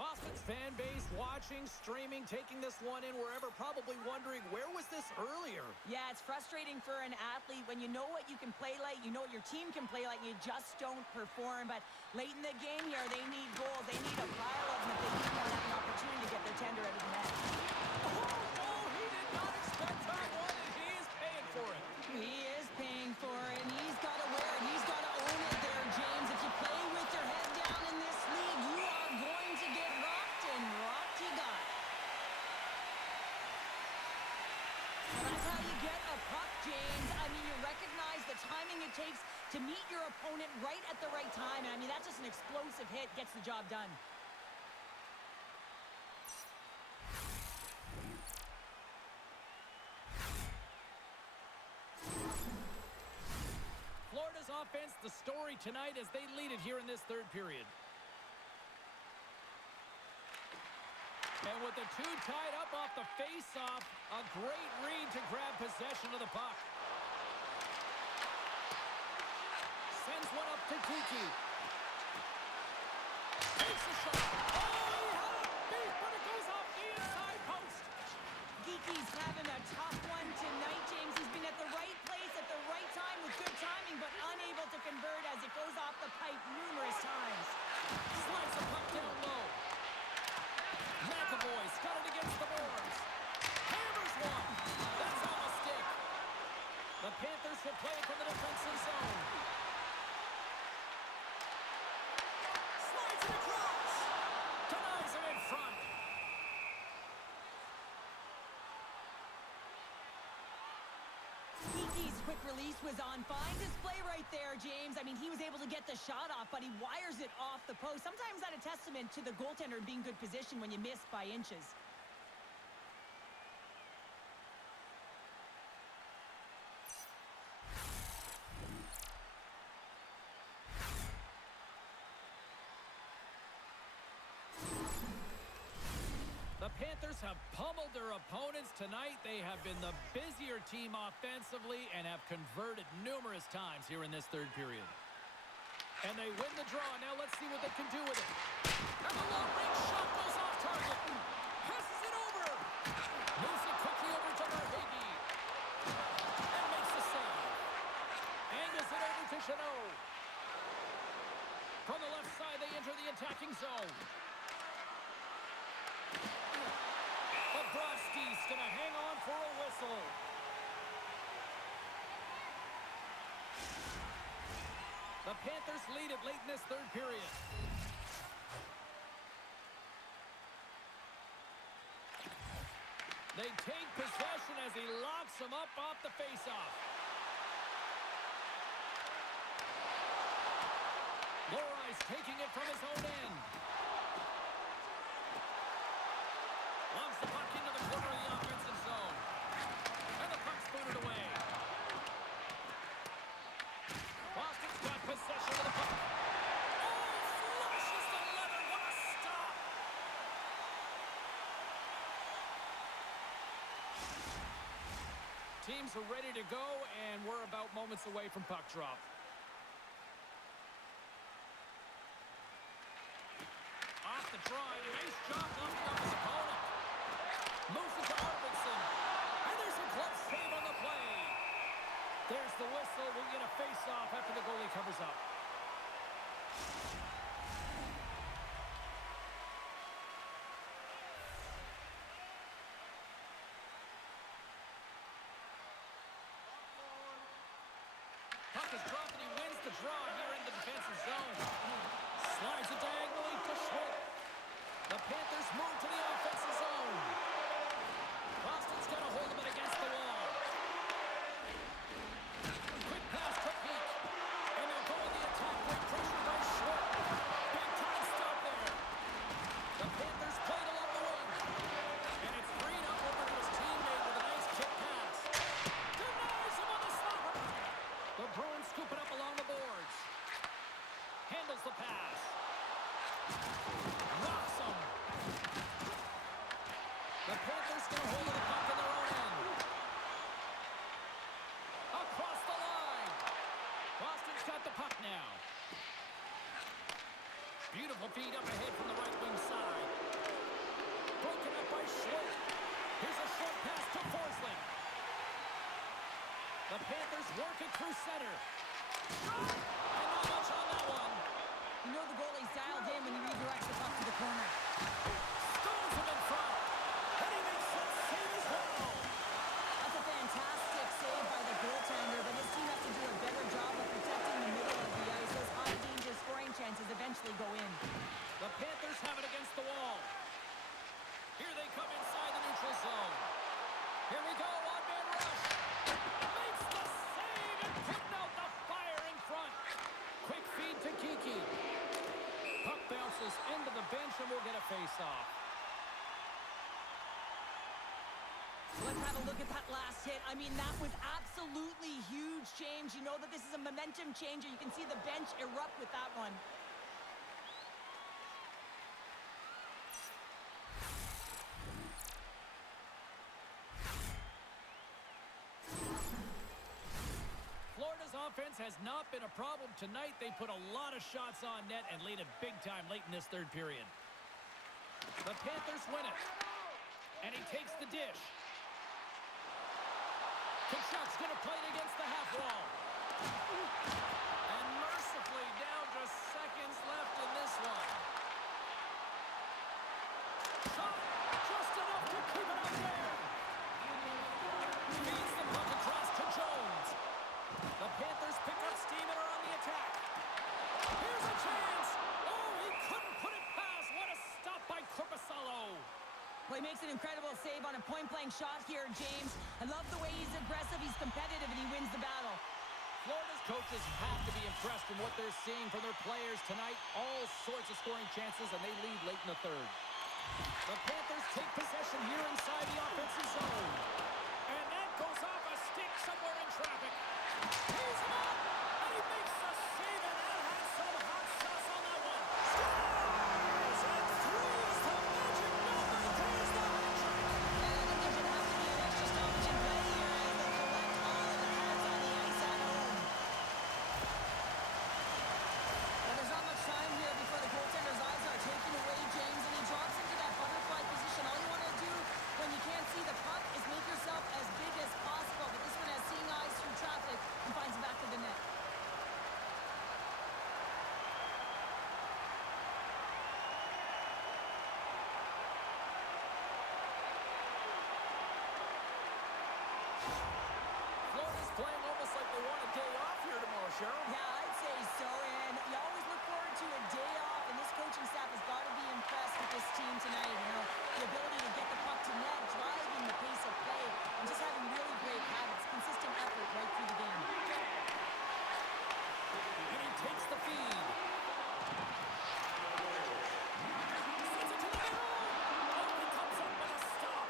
Boston's fan base watching, streaming, taking this one in wherever, probably wondering, where was this earlier? Yeah, it's frustrating for an athlete when you know what you can play like, you know what your team can play like, you just don't perform. But late in the game here, they need goals. They need a pile of them if they keep on having an opportunity to get their tender out of the net. Oh, he did not expect that one, and he is paying for it. He is paying for it, and he's got to wear it. He's got to own it there, James. If you play with your to meet your opponent right at the right time. And, I mean, that's just an explosive hit. Gets the job done. Florida's offense, the story tonight as they lead it here in this third period. And with the two tied up off the face-off, a great read to grab possession of the puck. Sends one up to Kiki. Takes a shot. Oh, he had it beat, but it goes off the inside post. Geeky's having a tough one tonight, James. He's been at the right place at the right time with good timing, but unable to convert as it goes off the pipe numerous times. Slides the puck down low. McAvoy's got it against the boards. Hammers one. That's on the stick. The Panthers will play it from the defensive zone. Slides it across. Denies him in front. Geeky's quick release was on fine display right there, James. I mean, he was able to get the shot off, but he wires it off the post. Sometimes that's a testament to the goaltender being good position when you miss by inches. The Panthers have pummeled their opponents tonight. They have been the busier team offensively and have converted numerous times here in this third period. And they win the draw. Now let's see what they can do with it. And the long-range shot goes off target. Passes it over. Moves it quickly over to Verhage. And makes the save. Angles it over to Chanot. From the left side, they enter the attacking zone. Bobrovsky's going to hang on for a whistle. The Panthers lead it late in this third period. They take possession as he locks him up off the faceoff. Lohrey's taking it from his own end. Logs the puck into the corner of the offensive zone. And the puck's booted away. Boston's got possession of the puck. Oh, flushes the leather. What a stop. Teams are ready to go, and we're about moments away from puck drop. Off the draw, nice job locking up his opponent. Moves it to Arvidsson. And there's a glove save on the play. There's the whistle. We'll get a face-off after the goalie covers up. Puck is dropped and he wins the draw here in the defensive zone. Slides it diagonally to Schmidt. The Panthers move to the offensive zone. Boston's got a hold of it against the wall. Quick pass to Peak. And they'll go on the attack. Great pressure by Schmidt. Big time stop there. The Panthers played along the wing. And it's freed up over to his teammate with a nice kick pass. Denies him on the stopper. The Bruins scoop it up along the boards. Handles the pass. Rocks him. The Panthers get a hold of the puck in their own end. Across the line. Boston's got the puck now. Beautiful feed up ahead from the right wing side. Broken up by Schwartz. Here's a short pass to Forsling. The Panthers work it through center. And not much on that one. You know the goalie's dialed in when he redirects the puck to the corner. Stones him in front. And he makes that save as well. That's a fantastic save by the goaltender, but his team has to do a better job of protecting the middle of the ice. Those high danger scoring chances eventually go in. The Panthers have it against the wall. Here they come inside the neutral zone. Here we go, one-man rush. Makes the save and putting out the fire in front. this into the bench, and we'll get a face-off. Let's have a look at that last hit. I mean, that was absolutely huge, James. You know that this is a momentum changer. You can see the bench erupt with that one. Florida's offense has not been a problem tonight. They put a lot of shots on net and lead it big time late in this third period. The Panthers win it. And he takes the dish. Kachuk's going to play it against the half wall. And mercifully down just seconds left in this one. Shot just enough to keep it up there. Feeds the puck across to Jones. The Panthers pick up steam and are on the attack. Here's a chance. Oh, he couldn't put it past. What a stop by Korpisalo. Well, he makes an incredible save on a point-blank shot here, James. I love the way he's aggressive, he's competitive, and he wins the battle. Florida's coaches have to be impressed from what they're seeing from their players tonight. All sorts of scoring chances, and they lead late in the third. The Panthers take possession here inside the offensive zone. And that goes off a stick somewhere in traffic. He's him up, and he makes the save, and that has some hot sauce on that one. Scores! And threes the magic number. There's the hat trick. And I think there's going to have to be an extra stoppage in play here as they collect all of the heads on the ice at home. Well, there's not much time here before the goaltender's eyes are taken away, James, and he drops into that butterfly position. All you want to do when you can't see the puck is make yourself as big as possible, but this one has seeing eyes through traffic and finds the back of the net. Florida's playing almost like they want a day off here tomorrow, Cheryl. Yeah, I'd say so, and you always look forward to a day off, and this coaching staff has got to be impressed with this team tonight. You know, the ability to get the puck to net, driving the pace of play, and just having really great habits, consistent effort right through the game. And he takes the feed. Sends it to the middle. Oh, he comes up with a stop.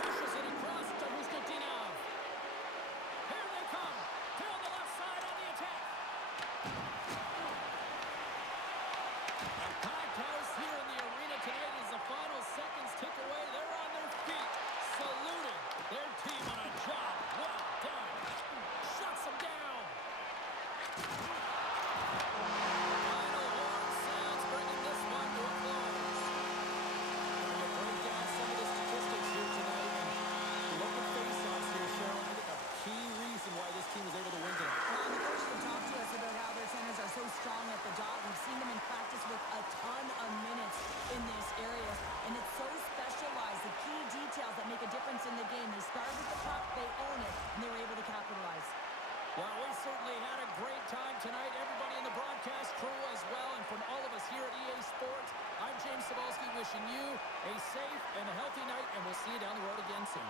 Pushes it across to Husnutinov. Here they come. They're on the left side on the attack. A packed house here in the arena tonight as the final seconds tick away. They're on their feet, saluting their team on a job well done. Shuts them down. Final horn sounds, bringing this one to a close. We're going to break down some of the statistics here tonight. And look at face-offs here, Cheryl. I think a key reason why this team was able to win tonight. Well, the coaches have talked to us about how their centers are so strong at the job. We've seen them in practice with a ton of minutes in this area, and it's so specialized, the key details that make a difference in the game. They start with the puck, they own it, and they were able to capitalize. Well, we certainly had a great time tonight. Everybody in the broadcast crew as well. And from all of us here at EA Sports, I'm James Cebulski wishing you a safe and healthy night, and we'll see you down the road again soon.